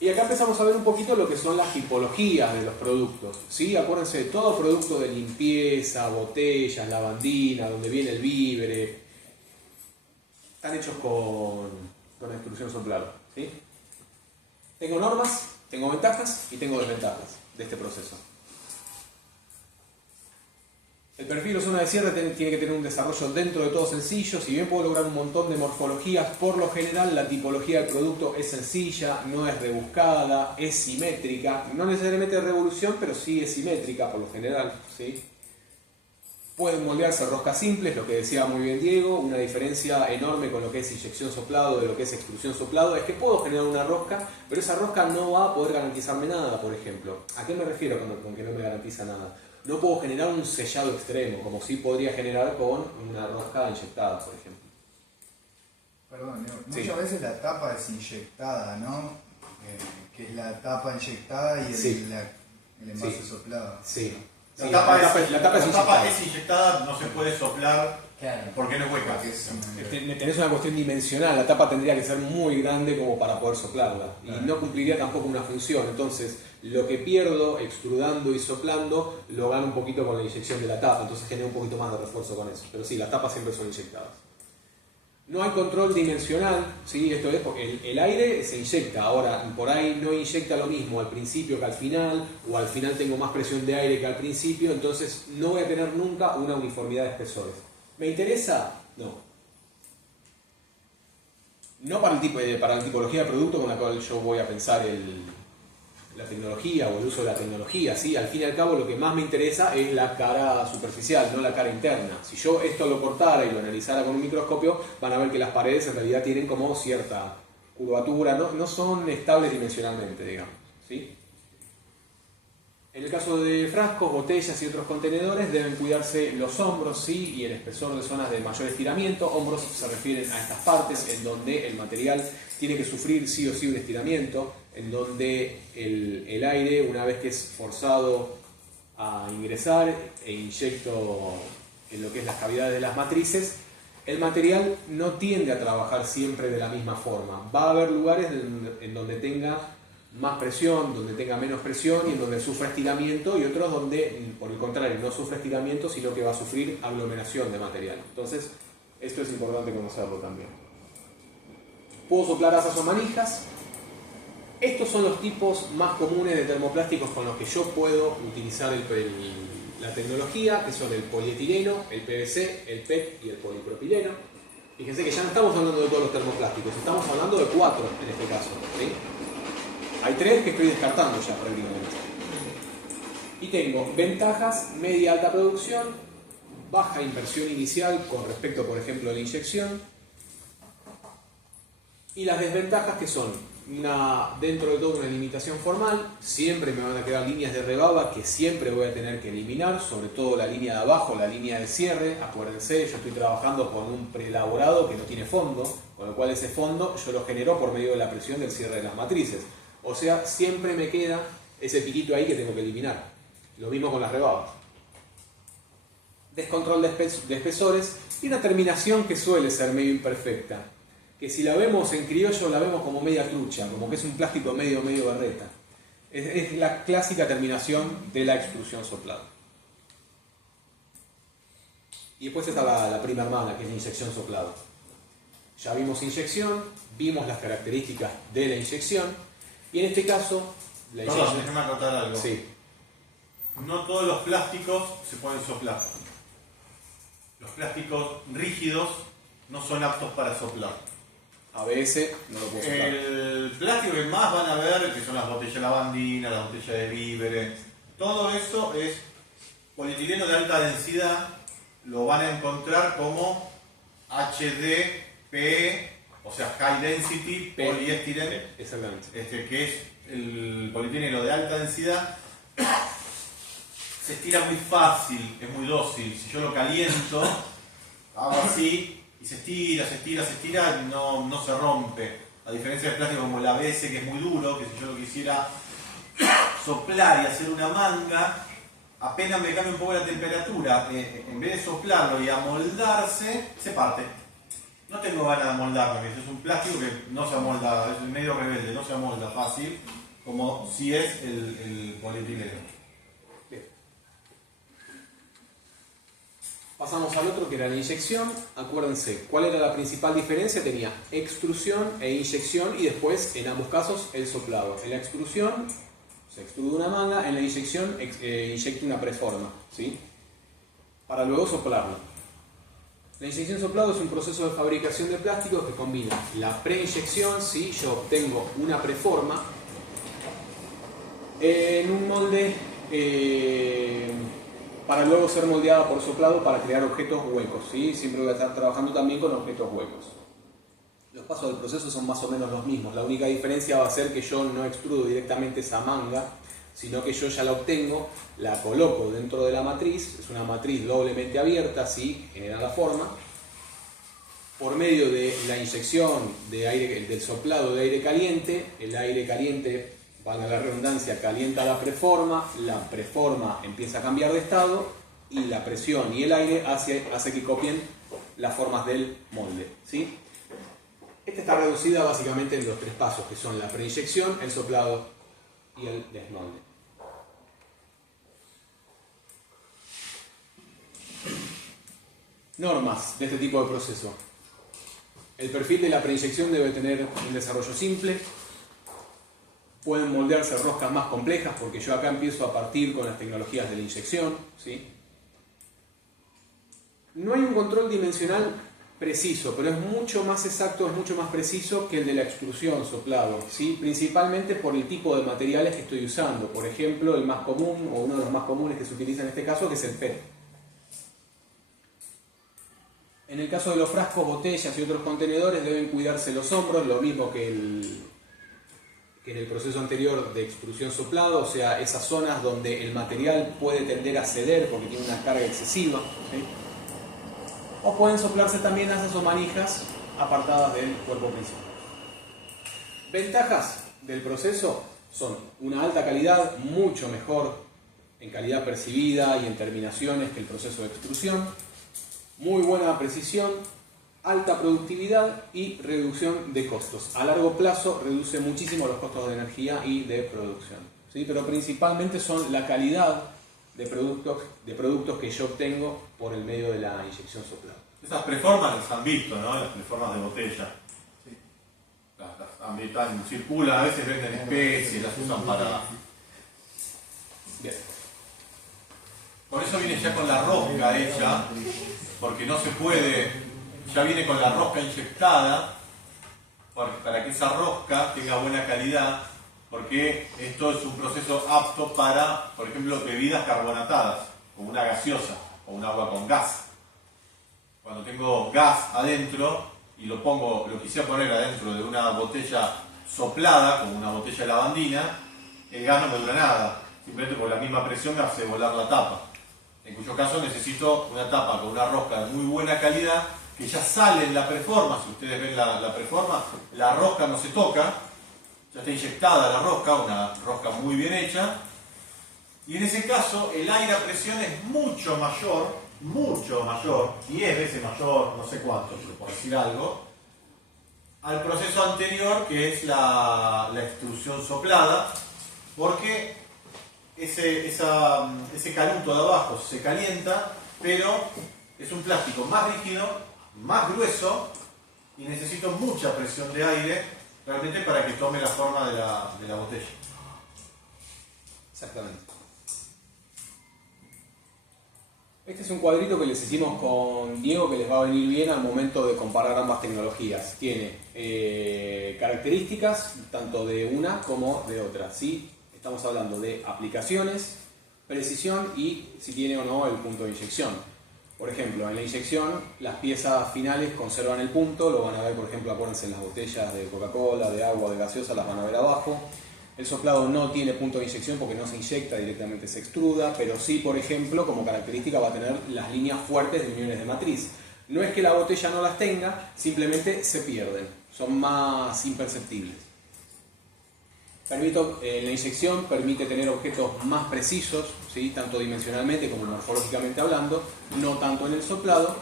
Y acá empezamos a ver un poquito lo que son las tipologías de los productos, ¿sí? Acuérdense de todo producto de limpieza, botellas, lavandina, donde viene el víveres, están hechos con extrusión soplada, ¿sí? Tengo normas, tengo ventajas y tengo desventajas de este proceso. El perfil o zona de cierre tiene que tener un desarrollo dentro de todo sencillo. Si bien puedo lograr un montón de morfologías, por lo general la tipología del producto es sencilla, no es rebuscada, es simétrica. No necesariamente de revolución, pero sí es simétrica por lo general, ¿sí? Pueden moldearse roscas simples, lo que decía muy bien Diego. Una diferencia enorme con lo que es inyección soplado de lo que es extrusión soplado es que puedo generar una rosca, pero esa rosca no va a poder garantizarme nada, por ejemplo. ¿A qué me refiero con que no me garantiza nada? No puedo generar un sellado extremo, como sí podría generar con una rosca inyectada, por ejemplo. Perdón, Leo, Sí. muchas veces la tapa es inyectada, ¿no? Que es la tapa inyectada y Sí. el envase Sí. soplado. Sí. La Sí, tapa es inyectada. es inyectada, no se puede soplar Claro. porque no es hueca. Porque es Tenés una cuestión dimensional, la tapa tendría que ser muy grande como para poder soplarla y no cumpliría tampoco una función. Entonces, lo que pierdo extrudando y soplando lo gano un poquito con la inyección de la tapa, entonces genera un poquito más de refuerzo con eso. Pero sí, las tapas siempre son inyectadas. No hay control dimensional, ¿sí? Esto es porque el aire se inyecta, ahora por ahí no inyecta lo mismo al principio que al final, o al final tengo más presión de aire que al principio, entonces no voy a tener nunca una uniformidad de espesores. ¿Me interesa? No. No para la tipología de producto con la cual yo voy a pensar la tecnología o el uso de la tecnología, ¿sí? Al fin y al cabo lo que más me interesa es la cara superficial, no la cara interna. Si yo esto lo cortara y lo analizara con un microscopio, van a ver que las paredes en realidad tienen como cierta curvatura, no son estables dimensionalmente, digamos, ¿sí? En el caso de frascos, botellas y otros contenedores deben cuidarse los hombros, ¿sí? Y el espesor de zonas de mayor estiramiento. Hombros se refieren a estas partes en donde el material tiene que sufrir sí o sí un estiramiento, en donde el aire, una vez que es forzado a ingresar e inyecto en lo que es las cavidades de las matrices, el material no tiende a trabajar siempre de la misma forma. Va a haber lugares en donde tenga más presión, donde tenga menos presión y en donde sufra estiramiento, y otros donde, por el contrario, no sufre estiramiento, sino que va a sufrir aglomeración de material. Entonces, esto es importante conocerlo también. Puedo soplar asas o manijas. Estos son los tipos más comunes de termoplásticos con los que yo puedo utilizar la tecnología, que son el polietileno, el PVC, el PET y el polipropileno. Fíjense que ya no estamos hablando de todos los termoplásticos, estamos hablando de 4 en este caso, ¿sí? Hay 3 que estoy descartando ya prácticamente. Y tengo ventajas: media alta producción, baja inversión inicial con respecto, por ejemplo, a la inyección. Y las desventajas, que son dentro de todo una limitación formal. Siempre me van a quedar líneas de rebaba que siempre voy a tener que eliminar, sobre todo la línea de abajo, la línea de cierre. Acuérdense, yo estoy trabajando con un preelaborado que no tiene fondo, con lo cual ese fondo yo lo genero por medio de la presión del cierre de las matrices. O sea, siempre me queda ese piquito ahí que tengo que eliminar. Lo mismo con las rebabas. Descontrol de espesores y una terminación que suele ser medio imperfecta, que si la vemos en criollo la vemos como media trucha, como que es un plástico medio berreta. Es la clásica terminación de la extrusión soplada. Y después está la prima hermana, que es la inyección soplada. Ya vimos inyección, vimos las características de la inyección. Y en este caso, la inyección... Perdón, déjame acotar algo. Sí. No todos los plásticos se pueden soplar. Los plásticos rígidos no son aptos para soplar. ABS no lo puedo soplar. El plástico que más van a ver, que son las botellas de lavandina, las botellas de víveres, todo eso es polietileno de alta densidad. Lo van a encontrar como HDPE, o sea, High Density Polyethylene, Exactamente. que es el polietileno de alta densidad. Se estira muy fácil, es muy dócil. Si yo lo caliento, hago así, y se estira, y no se rompe. A diferencia del plástico como el ABS, que es muy duro, que si yo lo quisiera soplar y hacer una manga, apenas me cambia un poco la temperatura, en vez de soplarlo y amoldarse, se parte. no tengo ganas de amoldarme, es un plástico que no se amolda, es medio rebelde, no se amolda fácil, como si es el polietileno. Bien. Pasamos al otro que era la inyección. Acuérdense, ¿cuál era la principal diferencia? Tenía extrusión e inyección y después, en ambos casos, el soplado. En la extrusión se extrude una manga, en la inyección inyecta una preforma, ¿sí? Para luego soplarlo. La inyección soplado es un proceso de fabricación de plásticos que combina la preinyección, ¿sí? Yo obtengo una preforma en un molde para luego ser moldeada por soplado para crear objetos huecos, ¿sí? Siempre voy a estar trabajando también con objetos huecos. Los pasos del proceso son más o menos los mismos. La única diferencia va a ser que yo no extrudo directamente esa manga, sino que yo ya la obtengo, la coloco dentro de la matriz. Es una matriz doblemente abierta, ¿sí? Genera la forma. Por medio de la inyección de aire, del soplado de aire caliente, el aire caliente, valga la redundancia, calienta la preforma empieza a cambiar de estado y la presión y el aire hace que copien las formas del molde, ¿sí? Esta está reducida básicamente en los tres pasos, que son la preinyección, el soplado y el desmolde. Normas de este tipo de proceso. El perfil de la preinyección debe tener un desarrollo simple. Pueden moldearse roscas más complejas, porque yo acá empiezo a partir con las tecnologías de la inyección, ¿sí? No hay un control dimensional preciso, pero es mucho más exacto, es mucho más preciso que el de la extrusión, soplado, ¿sí? Principalmente por el tipo de materiales que estoy usando. Por ejemplo, el más común, o uno de los más comunes que se utiliza en este caso, que es el PET. En el caso de los frascos, botellas y otros contenedores deben cuidarse los hombros, lo mismo que en el proceso anterior de extrusión soplado, o sea, esas zonas donde el material puede tender a ceder porque tiene una carga excesiva, ¿sí? O pueden soplarse también asas o manijas apartadas del cuerpo principal. Ventajas del proceso son una alta calidad, mucho mejor en calidad percibida y en terminaciones que el proceso de extrusión, muy buena precisión, alta productividad y reducción de costos. A largo plazo reduce muchísimo los costos de energía y de producción, ¿sí? Pero principalmente son la calidad de productos que yo obtengo por el medio de la inyección soplada. Esas preformas las han visto, ¿no? Las preformas de botella. Sí. Circulan, a veces venden especies, las usan para... Bien. Por eso viene ya con la rosca hecha, porque no se puede, ya viene con la rosca inyectada, para que esa rosca tenga buena calidad, porque esto es un proceso apto para, por ejemplo, bebidas carbonatadas, como una gaseosa o un agua con gas. Cuando tengo gas adentro y lo quisiera poner adentro de una botella soplada, como una botella de lavandina, el gas no me dura nada, simplemente por la misma presión me hace volar la tapa. En cuyo caso necesito una tapa con una rosca de muy buena calidad, que ya sale en la preforma. Si ustedes ven la preforma, la rosca no se toca, ya está inyectada la rosca, una rosca muy bien hecha, y en ese caso el aire a presión es mucho mayor, 10 veces mayor, no sé cuánto, pero por decir algo, al proceso anterior, que es la extrusión soplada, porque ese canuto de abajo se calienta, pero es un plástico más rígido, más grueso, y necesito mucha presión de aire realmente para que tome la forma de la botella. Exactamente. Este es un cuadrito que les hicimos con Diego que les va a venir bien al momento de comparar ambas tecnologías. Tiene características tanto de una como de otra, ¿sí? Estamos hablando de aplicaciones, precisión y si tiene o no el punto de inyección. Por ejemplo, en la inyección las piezas finales conservan el punto, lo van a ver, por ejemplo, acuérdense en las botellas de Coca-Cola, de agua, de gaseosa, las van a ver abajo. El soplado no tiene punto de inyección porque no se inyecta, directamente se extruda, pero sí, por ejemplo, como característica va a tener las líneas fuertes de uniones de matriz. No es que la botella no las tenga, simplemente se pierden, son más imperceptibles. La inyección permite tener objetos más precisos, ¿sí? Tanto dimensionalmente como morfológicamente hablando, no tanto en el soplado.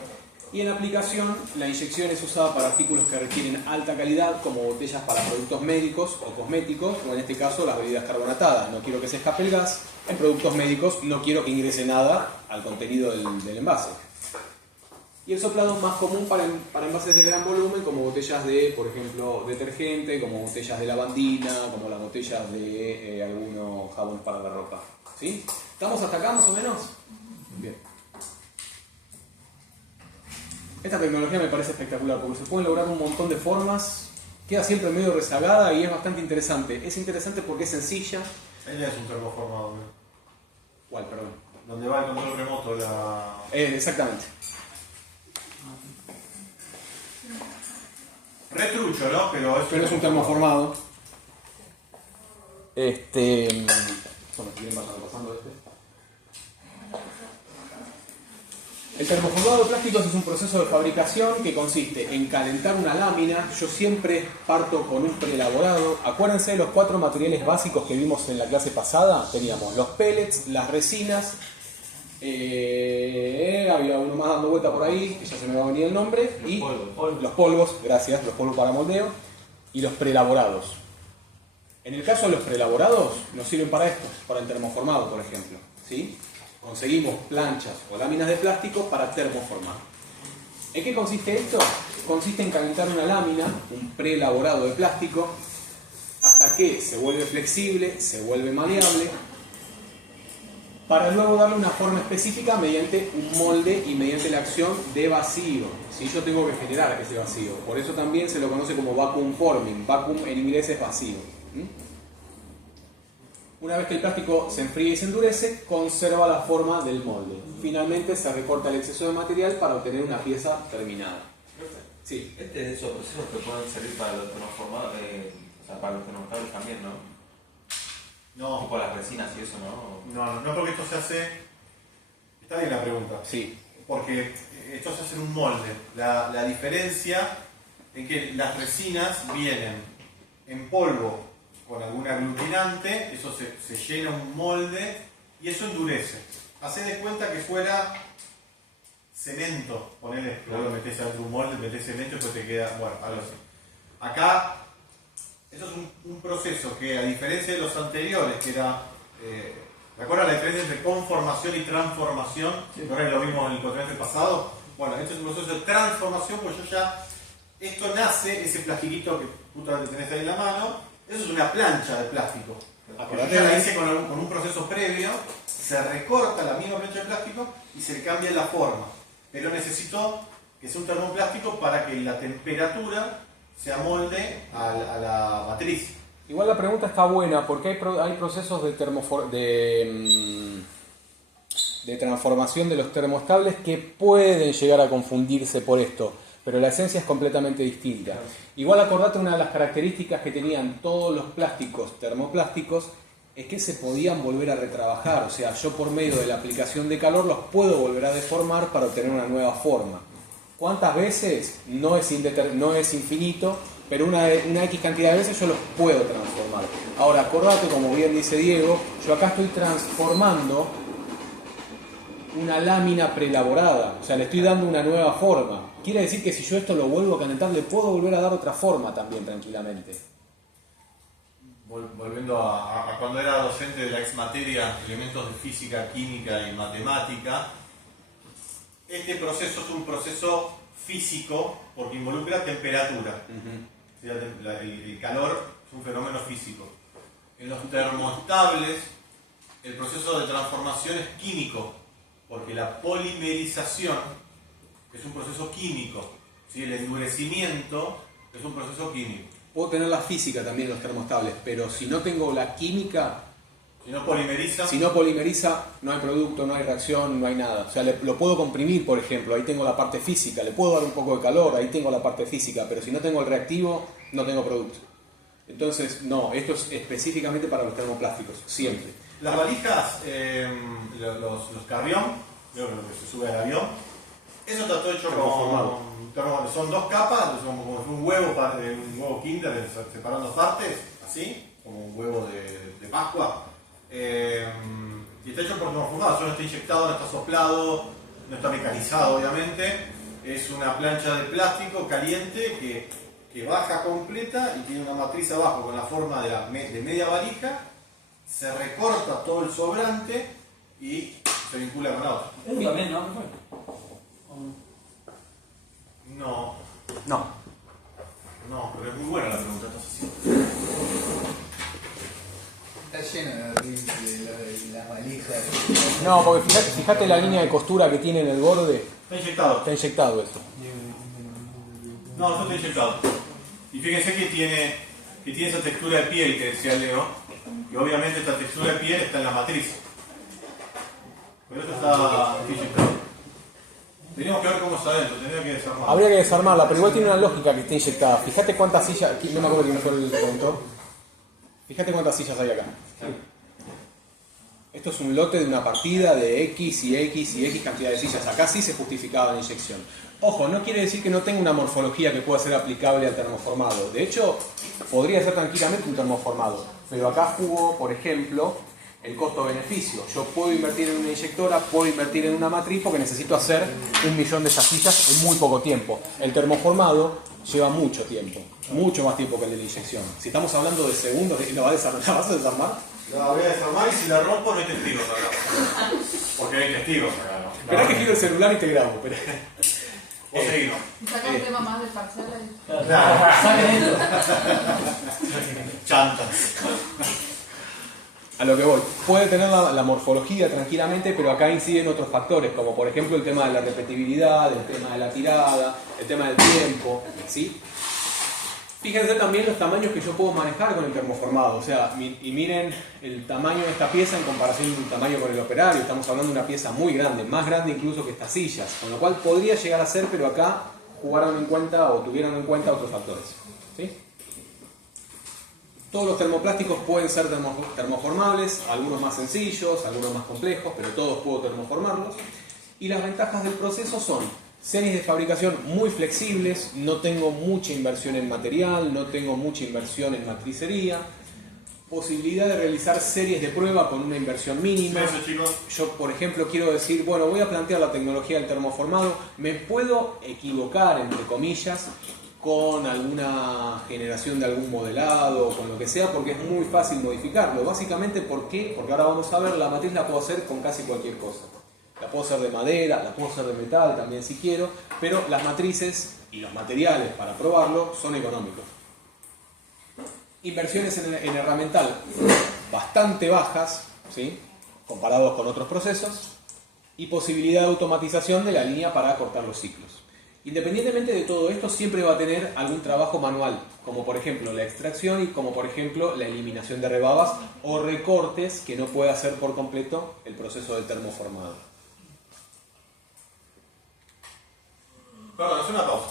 Y en aplicación, la inyección es usada para artículos que requieren alta calidad, como botellas para productos médicos o cosméticos, o en este caso las bebidas carbonatadas. No quiero que se escape el gas. En productos médicos no quiero que ingrese nada al contenido del envase. Y el soplado más común para envases de gran volumen, como botellas de, por ejemplo, detergente, como botellas de lavandina, como las botellas de algunos jabón para la ropa. ¿Sí? ¿Estamos hasta acá más o menos? Bien. Esta tecnología me parece espectacular porque se pueden lograr un montón de formas, queda siempre medio rezagada y es bastante interesante. Es interesante porque es sencilla. Ella es un termoformado, ¿no? ¿Cuál, perdón? Donde va el control remoto, Exactamente. Retrucho, ¿no? Pero es un termoformado. Bueno, ¿quieren pasando este? El termoformado de plásticos es un proceso de fabricación que consiste en calentar una lámina. Yo siempre parto con un preelaborado. Acuérdense de los 4 materiales básicos que vimos en la clase pasada. Teníamos los pellets, las resinas, había uno más dando vuelta por ahí, que ya se me va a venir el nombre, y los polvos, gracias, los polvos para moldeo, y los preelaborados. En el caso de los preelaborados, nos sirven para esto, para el termoformado, por ejemplo, ¿sí? Conseguimos planchas o láminas de plástico para termoformar. ¿En qué consiste esto? Consiste en calentar una lámina, un preelaborado de plástico, hasta que se vuelve flexible, se vuelve maleable, para luego darle una forma específica mediante un molde y mediante la acción de vacío. Si yo tengo que generar ese vacío, por eso también se lo conoce como vacuum forming. Vacuum en inglés es vacío. Una vez que el plástico se enfría y se endurece, conserva la forma del molde. Finalmente se recorta el exceso de material para obtener una pieza terminada. Sí. Este es de esos procesos que pueden servir para los termoformados, o sea, para los termoformados también, ¿no? No. Tipo las resinas y eso, ¿no? No, porque esto se hace... Está bien la pregunta. Sí. Porque esto se hace en un molde. La diferencia es que las resinas vienen en polvo con algún aglutinante, eso se llena un molde y eso endurece. Hacé de cuenta que fuera cemento. Ponele, luego metés adentro un molde, metés cemento y después te queda, bueno, algo así. Acá, eso es un proceso que, a diferencia de los anteriores, que era, ¿recuerdan la diferencia entre conformación y transformación? Sí. ¿No era lo mismo en el cuatrimestre pasado? Bueno, este es un proceso de transformación, pues yo ya, esto nace, ese plastiquito que justamente tenés ahí en la mano, eso es una plancha de plástico. Yo ya la hice con un proceso previo, se recorta la misma plancha de plástico y se le cambia la forma. Pero necesito que sea un termoplástico para que la temperatura se amolde a la matriz. Igual la pregunta está buena porque hay procesos de transformación de los termoestables que pueden llegar a confundirse por esto, pero la esencia es completamente distinta. Igual acordate, una de las características que tenían todos los plásticos termoplásticos es que se podían volver a retrabajar, o sea, yo por medio de la aplicación de calor los puedo volver a deformar para obtener una nueva forma. ¿Cuántas veces? No es infinito, pero una X cantidad de veces yo los puedo transformar. Ahora, acordate, como bien dice Diego, yo acá estoy transformando una lámina preelaborada, o sea, le estoy dando una nueva forma. Quiere decir que si yo esto lo vuelvo a calentar, le puedo volver a dar otra forma también tranquilamente. Volviendo a cuando era docente de la ex materia, elementos de física, química y matemática, este proceso es un proceso físico porque involucra temperatura. O sea, el calor es un fenómeno físico. En los termoestables, el proceso de transformación es químico, porque la polimerización es un proceso químico. ¿Sí? El endurecimiento es un proceso químico. Puedo tener la física también en los termoestables, pero si no tengo la química, si no polimeriza, no hay producto, no hay reacción, no hay nada. O sea, lo puedo comprimir, por ejemplo, ahí tengo la parte física, le puedo dar un poco de calor, ahí tengo la parte física, pero si no tengo el reactivo, no tengo producto. Entonces, no, esto es específicamente para los termoplásticos, siempre. Las valijas, los carrión, lo que se sube al avión, eso está todo hecho con... Son 2 capas, como un huevo Kinder separando partes, así, como un huevo de Pascua. Y está hecho por termoformado, eso no está inyectado, no está soplado, no está mecanizado obviamente. es una plancha de plástico caliente que baja completa y tiene una matriz abajo con la forma de media varija, se recorta todo el sobrante y se vincula con la otra. Eso también, ¿no? No, No. pero es muy buena la pregunta. Entonces. Está lleno de reels de las valijas. No, porque fíjate la línea de costura que tiene en el borde. Está inyectado. Está inyectado eso. No, eso está inyectado. Y fíjense que tiene esa textura de piel que decía Leo, y obviamente esta textura de piel está en la matriz. Pero esto está inyectado. Teníamos que ver cómo está adentro, tendría que desarmarlo. Habría que desarmarla, pero igual tiene una lógica que esté inyectada. Fíjate cuántas sillas, no me acuerdo quién fue el productor. Fíjate cuántas sillas hay acá. Esto es un lote de una partida de X y X y X cantidad de sillas. Acá sí se justificaba la inyección. Ojo, no quiere decir que no tenga una morfología que pueda ser aplicable al termoformado. De hecho, podría ser tranquilamente un termoformado. Pero acá jugó, por ejemplo, el costo-beneficio. Yo puedo invertir en una inyectora, puedo invertir en una matriz porque necesito hacer 1.000.000 de esas sillas en muy poco tiempo. El termoformado lleva mucho tiempo, mucho más tiempo que el de la inyección. Si estamos hablando de segundos, ¿la vas a desarmar? La voy a desarmar y si la rompo no hay testigos acá. Porque hay testigos acá, ¿no? Esperá que giro el celular y te grabo. Pero... Vos seguimos. Saca un tema más de parcial ahí. Saquen esto. Chantas. A lo que voy, puede tener la morfología tranquilamente, pero acá inciden otros factores, como por ejemplo el tema de la repetibilidad, el tema de la tirada, el tema del tiempo, ¿sí? Fíjense también los tamaños que yo puedo manejar con el termoformado, o sea, y miren el tamaño de esta pieza en comparación con el tamaño con el operario. Estamos hablando de una pieza muy grande, más grande incluso que estas sillas, con lo cual podría llegar a ser, pero acá jugaron en cuenta o tuvieron en cuenta otros factores, ¿sí? Todos los termoplásticos pueden ser termoformables, algunos más sencillos, algunos más complejos, pero todos puedo termoformarlos. Y las ventajas del proceso son series de fabricación muy flexibles, no tengo mucha inversión en material, no tengo mucha inversión en matricería, posibilidad de realizar series de prueba con una inversión mínima. Eso, chicos. Yo, por ejemplo, quiero decir, bueno, voy a plantear la tecnología del termoformado, me puedo equivocar, entre comillas, con alguna generación de algún modelado o con lo que sea, porque es muy fácil modificarlo. Básicamente, ¿por qué? Porque ahora vamos a ver, la matriz la puedo hacer con casi cualquier cosa. La puedo hacer de madera, la puedo hacer de metal también si quiero, pero las matrices y los materiales para probarlo son económicos. Inversiones en herramental bastante bajas, ¿sí?, comparados con otros procesos, y posibilidad de automatización de la línea para acortar los ciclos. Independientemente de todo esto, siempre va a tener algún trabajo manual, como por ejemplo la extracción y como por ejemplo la eliminación de rebabas o recortes que no puede hacer por completo el proceso del termoformado. Perdón, es una pausa.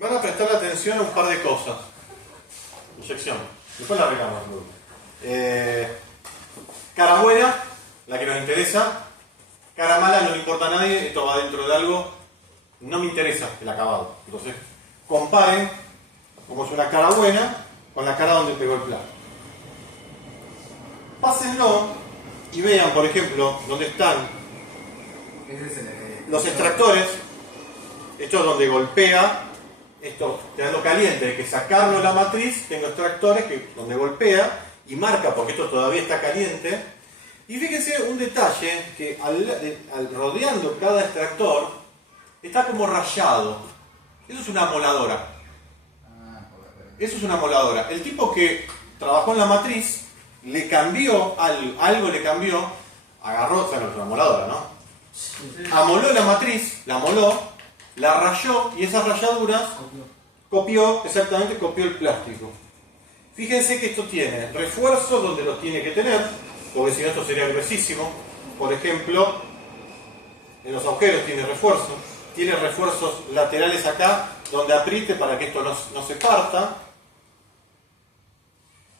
Van a prestar atención a un par de cosas. Inyección. Después la arreglamos. Cara buena, la que nos interesa. Cara mala no le importa a nadie, esto va dentro de algo, no me interesa el acabado. Entonces, comparen cómo es una cara buena con la cara donde pegó el plato. Pásenlo y vean, por ejemplo, dónde están los extractores. Esto es donde golpea, esto quedando caliente, hay que sacarlo de la matriz. Tengo extractores donde golpea y marca, porque esto todavía está caliente. Y fíjense un detalle, que rodeando cada extractor está como rayado. Eso es una moladora. Eso es una moladora. El tipo que trabajó en la matriz le cambió algo le cambió, agarró, o sea, no es una moladora, ¿no? Amoló la matriz, la moló, la rayó y esas rayaduras copió el plástico. Fíjense que esto tiene refuerzos donde los tiene que tener, porque si no esto sería gruesísimo. Por ejemplo, en los agujeros tiene refuerzos laterales acá donde apriete para que esto no se parta.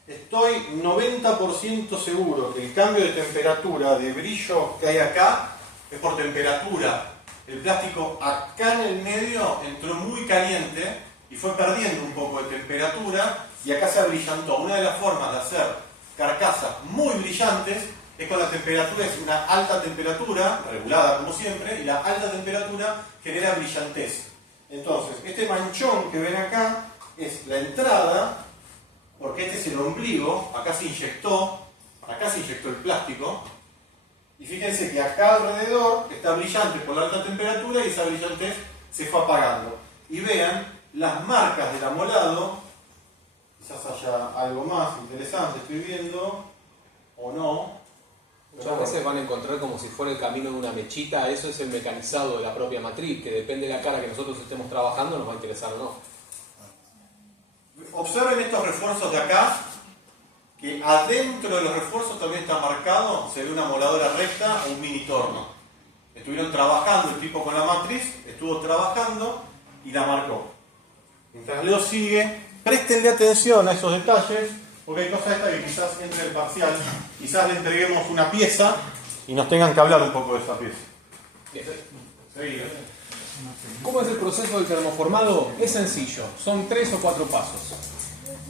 Estoy 90% seguro que el cambio de temperatura, de brillo que hay acá, es por temperatura. El plástico acá en el medio entró muy caliente y fue perdiendo un poco de temperatura y acá se abrillantó. Una de las formas de hacer carcasas muy brillantes es con la temperatura, es una alta temperatura, regulada como siempre, y la alta temperatura genera brillantez. Entonces, este manchón que ven acá es la entrada, porque este es el ombligo, acá se inyectó el plástico, y fíjense que acá alrededor está brillante por la alta temperatura y esa brillantez se fue apagando. Y vean las marcas del amolado, quizás haya algo más interesante, estoy viendo, o no. Muchas veces van a encontrar como si fuera el camino de una mechita, eso es el mecanizado de la propia matriz, que depende de la cara que nosotros estemos trabajando, nos va a interesar o no. Observen estos refuerzos de acá, que adentro de los refuerzos también está marcado, se ve una moladora recta o un mini torno. Estuvieron trabajando, el tipo con la matriz estuvo trabajando y la marcó. Mientras Leo sigue, préstenle atención a esos detalles, porque hay cosas estas que quizás entre el parcial, quizás le entreguemos una pieza y nos tengan que hablar un poco de esa pieza. Bien. Seguido. ¿Cómo es el proceso del termoformado? Es sencillo, son 3 o 4 pasos.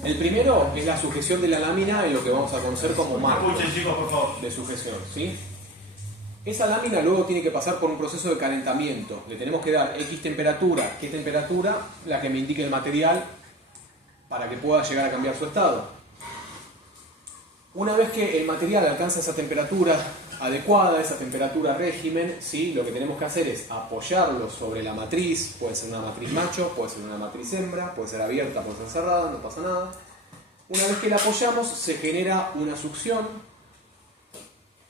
El primero es la sujeción de la lámina en lo que vamos a conocer como marco Escuchen, chicos, por favor. de sujeción, ¿sí? Esa lámina luego tiene que pasar por un proceso de calentamiento. Le tenemos que dar X temperatura. ¿Qué temperatura? La que me indique el material para que pueda llegar a cambiar su estado. Una vez que el material alcanza esa temperatura adecuada, esa temperatura régimen, ¿sí? Lo que tenemos que hacer es apoyarlo sobre la matriz. Puede ser una matriz macho, puede ser una matriz hembra, puede ser abierta, puede ser cerrada, no pasa nada. Una vez que la apoyamos, se genera una succión.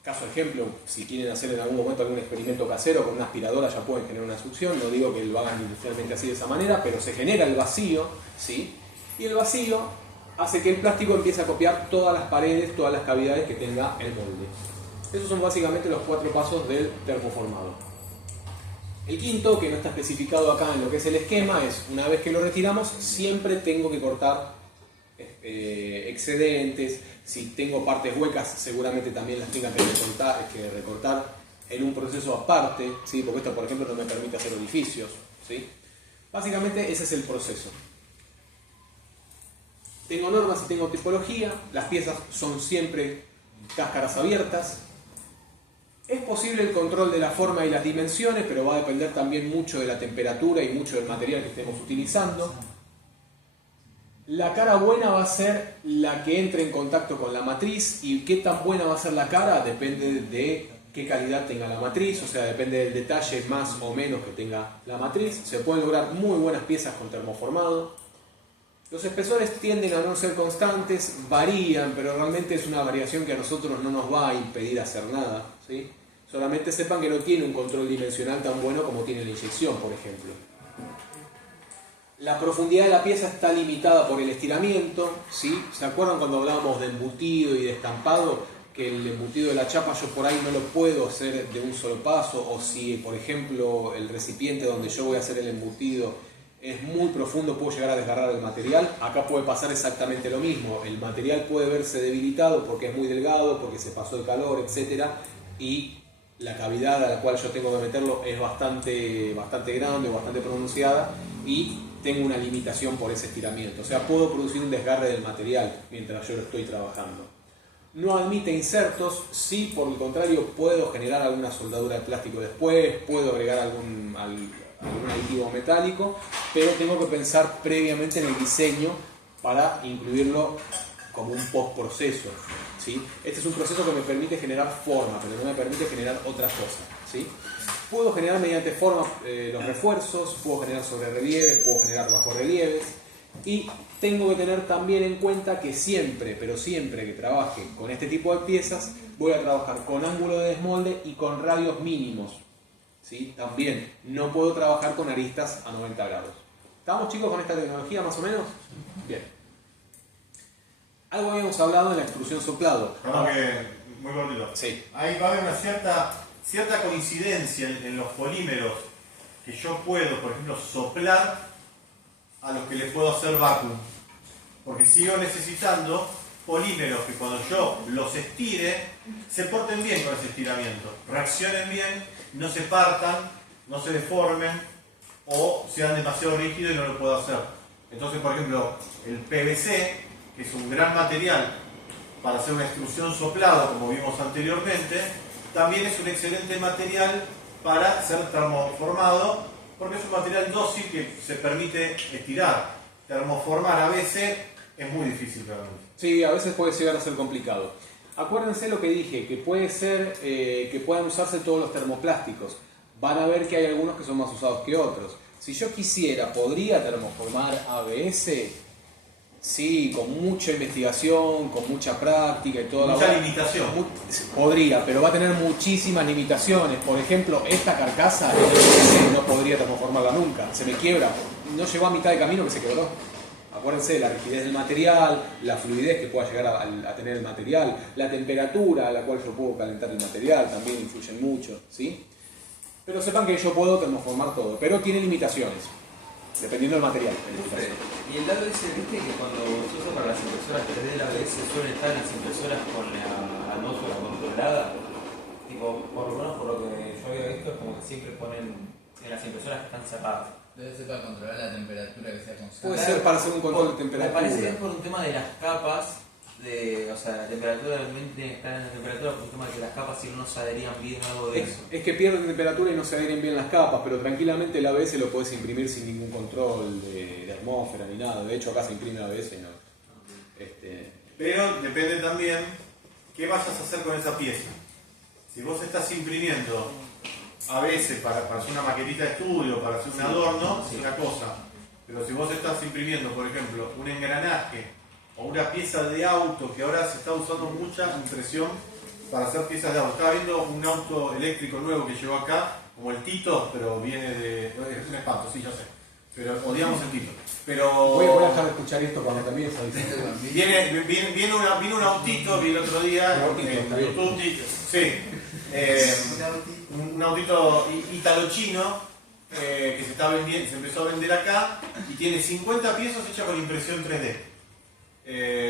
Caso ejemplo, si quieren hacer en algún momento algún experimento casero con una aspiradora, ya pueden generar una succión. No digo que lo hagan industrialmente así de esa manera, pero se genera el vacío, ¿sí? Y el vacío hace que el plástico empiece a copiar todas las paredes, todas las cavidades que tenga el molde. Esos son básicamente los 4 pasos del termoformado. El quinto, que no está especificado acá en lo que es el esquema, es una vez que lo retiramos, siempre tengo que cortar excedentes. Si tengo partes huecas, seguramente también las tenga que recortar en un proceso aparte, ¿sí? Porque esto, por ejemplo, no me permite hacer orificios, ¿sí? Básicamente ese es el proceso. Tengo normas y tengo tipología, las piezas son siempre cáscaras abiertas. Es posible el control de la forma y las dimensiones, pero va a depender también mucho de la temperatura y mucho del material que estemos utilizando. La cara buena va a ser la que entre en contacto con la matriz, y qué tan buena va a ser la cara depende de qué calidad tenga la matriz, o sea, depende del detalle más o menos que tenga la matriz. Se pueden lograr muy buenas piezas con termoformado. Los espesores tienden a no ser constantes, varían, pero realmente es una variación que a nosotros no nos va a impedir hacer nada, ¿sí? Solamente sepan que no tiene un control dimensional tan bueno como tiene la inyección, por ejemplo. La profundidad de la pieza está limitada por el estiramiento, ¿sí? ¿Se acuerdan cuando hablábamos de embutido y de estampado? Que el embutido de la chapa yo por ahí no lo puedo hacer de un solo paso, o si, por ejemplo, el recipiente donde yo voy a hacer el embutido es muy profundo, puedo llegar a desgarrar el material. Acá puede pasar exactamente lo mismo. El material puede verse debilitado porque es muy delgado, porque se pasó el calor, etc. Y la cavidad a la cual yo tengo que meterlo es bastante grande, bastante pronunciada, y tengo una limitación por ese estiramiento. O sea, puedo producir un desgarre del material mientras yo lo estoy trabajando. No admite insertos, sí, por el contrario, puedo generar alguna soldadura de plástico después, puedo agregar algún aditivo metálico, pero tengo que pensar previamente en el diseño para incluirlo como un postproceso, ¿sí? Este es un proceso que me permite generar forma, pero no me permite generar otra cosa, ¿sí? Puedo generar mediante forma los refuerzos, puedo generar sobrerelieves, puedo generar bajorrelieves, y tengo que tener también en cuenta que siempre, pero siempre que trabaje con este tipo de piezas, voy a trabajar con ángulo de desmolde y con radios mínimos, ¿sí? También no puedo trabajar con aristas a 90 grados. ¿Estamos, chicos, con esta tecnología más o menos? Bien. Algo habíamos hablado en la extrusión soplado. Perdón que, muy cortito. Sí. Ahí va a haber una cierta coincidencia en los polímeros que yo puedo, por ejemplo, soplar a los que les puedo hacer vacuum. Porque sigo necesitando polímeros que cuando yo los estire, se porten bien con ese estiramiento, reaccionen bien, no se partan, no se deformen o sean demasiado rígidos y no lo puedo hacer. Entonces, por ejemplo, el PVC, que es un gran material para hacer una extrusión soplado, como vimos anteriormente, también es un excelente material para ser termoformado, porque es un material dócil que se permite estirar. Termoformar a veces es muy difícil realmente. Sí, a veces puede llegar a ser complicado. Acuérdense lo que dije, que puede ser que puedan usarse todos los termoplásticos. Van a ver que hay algunos que son más usados que otros. Si yo quisiera, podría termoformar ABS, sí, con mucha investigación, con mucha práctica y toda Mucha la limitación. Podría, pero va a tener muchísimas limitaciones. Por ejemplo, esta carcasa en ABS no podría termoformarla nunca. Se me quiebra. No llegó a mitad de camino que se quebró. Acuérdense de la rigidez del material, la fluidez que pueda llegar a tener el material, la temperatura a la cual yo puedo calentar el material también influyen mucho, ¿sí? Pero sepan que yo puedo termoformar todo, pero tiene limitaciones, dependiendo del material. Y el lado ese, viste que cuando se usa para las impresoras 3D de la ABS suelen estar las impresoras con la atmósfera controlada. Tipo, por lo menos por lo que yo había visto, es como que siempre ponen en las impresoras que están cerradas. Debe ser para controlar la temperatura que sea constante. Puede ser para hacer un control de temperatura. Me parece que es por un tema de las capas, o sea, la temperatura realmente está en la temperatura por un tema de que las capas si no se adherían bien o algo de eso. Es que pierden temperatura y no se adhieren bien las capas, pero tranquilamente el ABS lo puedes imprimir sin ningún control de atmósfera ni nada. De hecho, acá se imprime ABS y no. Pero depende también qué vayas a hacer con esa pieza. Si vos estás imprimiendo a veces para hacer una maquetita de estudio, para hacer un adorno, es una cosa. Pero si vos estás imprimiendo, por ejemplo, un engranaje o una pieza de auto, que ahora se está usando mucha impresión para hacer piezas de auto. Estaba viendo un auto eléctrico nuevo que llegó acá, como el Tito, pero viene de... Es un espanto, sí, yo sé. Pero odiamos el Tito. Pero... Voy a dejar de escuchar esto cuando termines a decir. Viene un autito, vi el otro día Un autito, en está bien. YouTube, sí. Un autito italo-chino que se empezó a vender acá y tiene 50 piezas hechas con impresión 3D.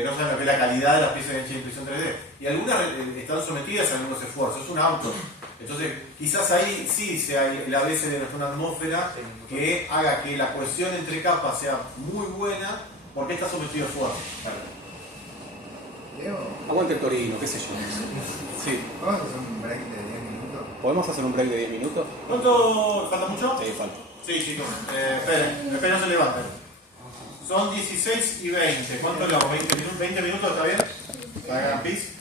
No saben lo que es la calidad de las piezas hechas en impresión 3D. Y algunas están sometidas a algunos esfuerzos. Es un auto. Entonces, quizás ahí sí sea el ABS de nuestra atmósfera que haga que la cohesión entre capas sea muy buena porque está sometido a esfuerzo. Diego, Aguante el Torino, qué sé yo. Sí. ¿vamos a hacer un break de 10 minutos? ¿Podemos hacer un break de 10 minutos? ¿Cuánto? ¿Falta mucho? Sí, falta. Sí, chicos. Esperen, no se levanten. Son 16 y 20. ¿Cuánto hablamos? ¿20 minutos? ¿20 minutos está bien? ¿Para Gran Pis?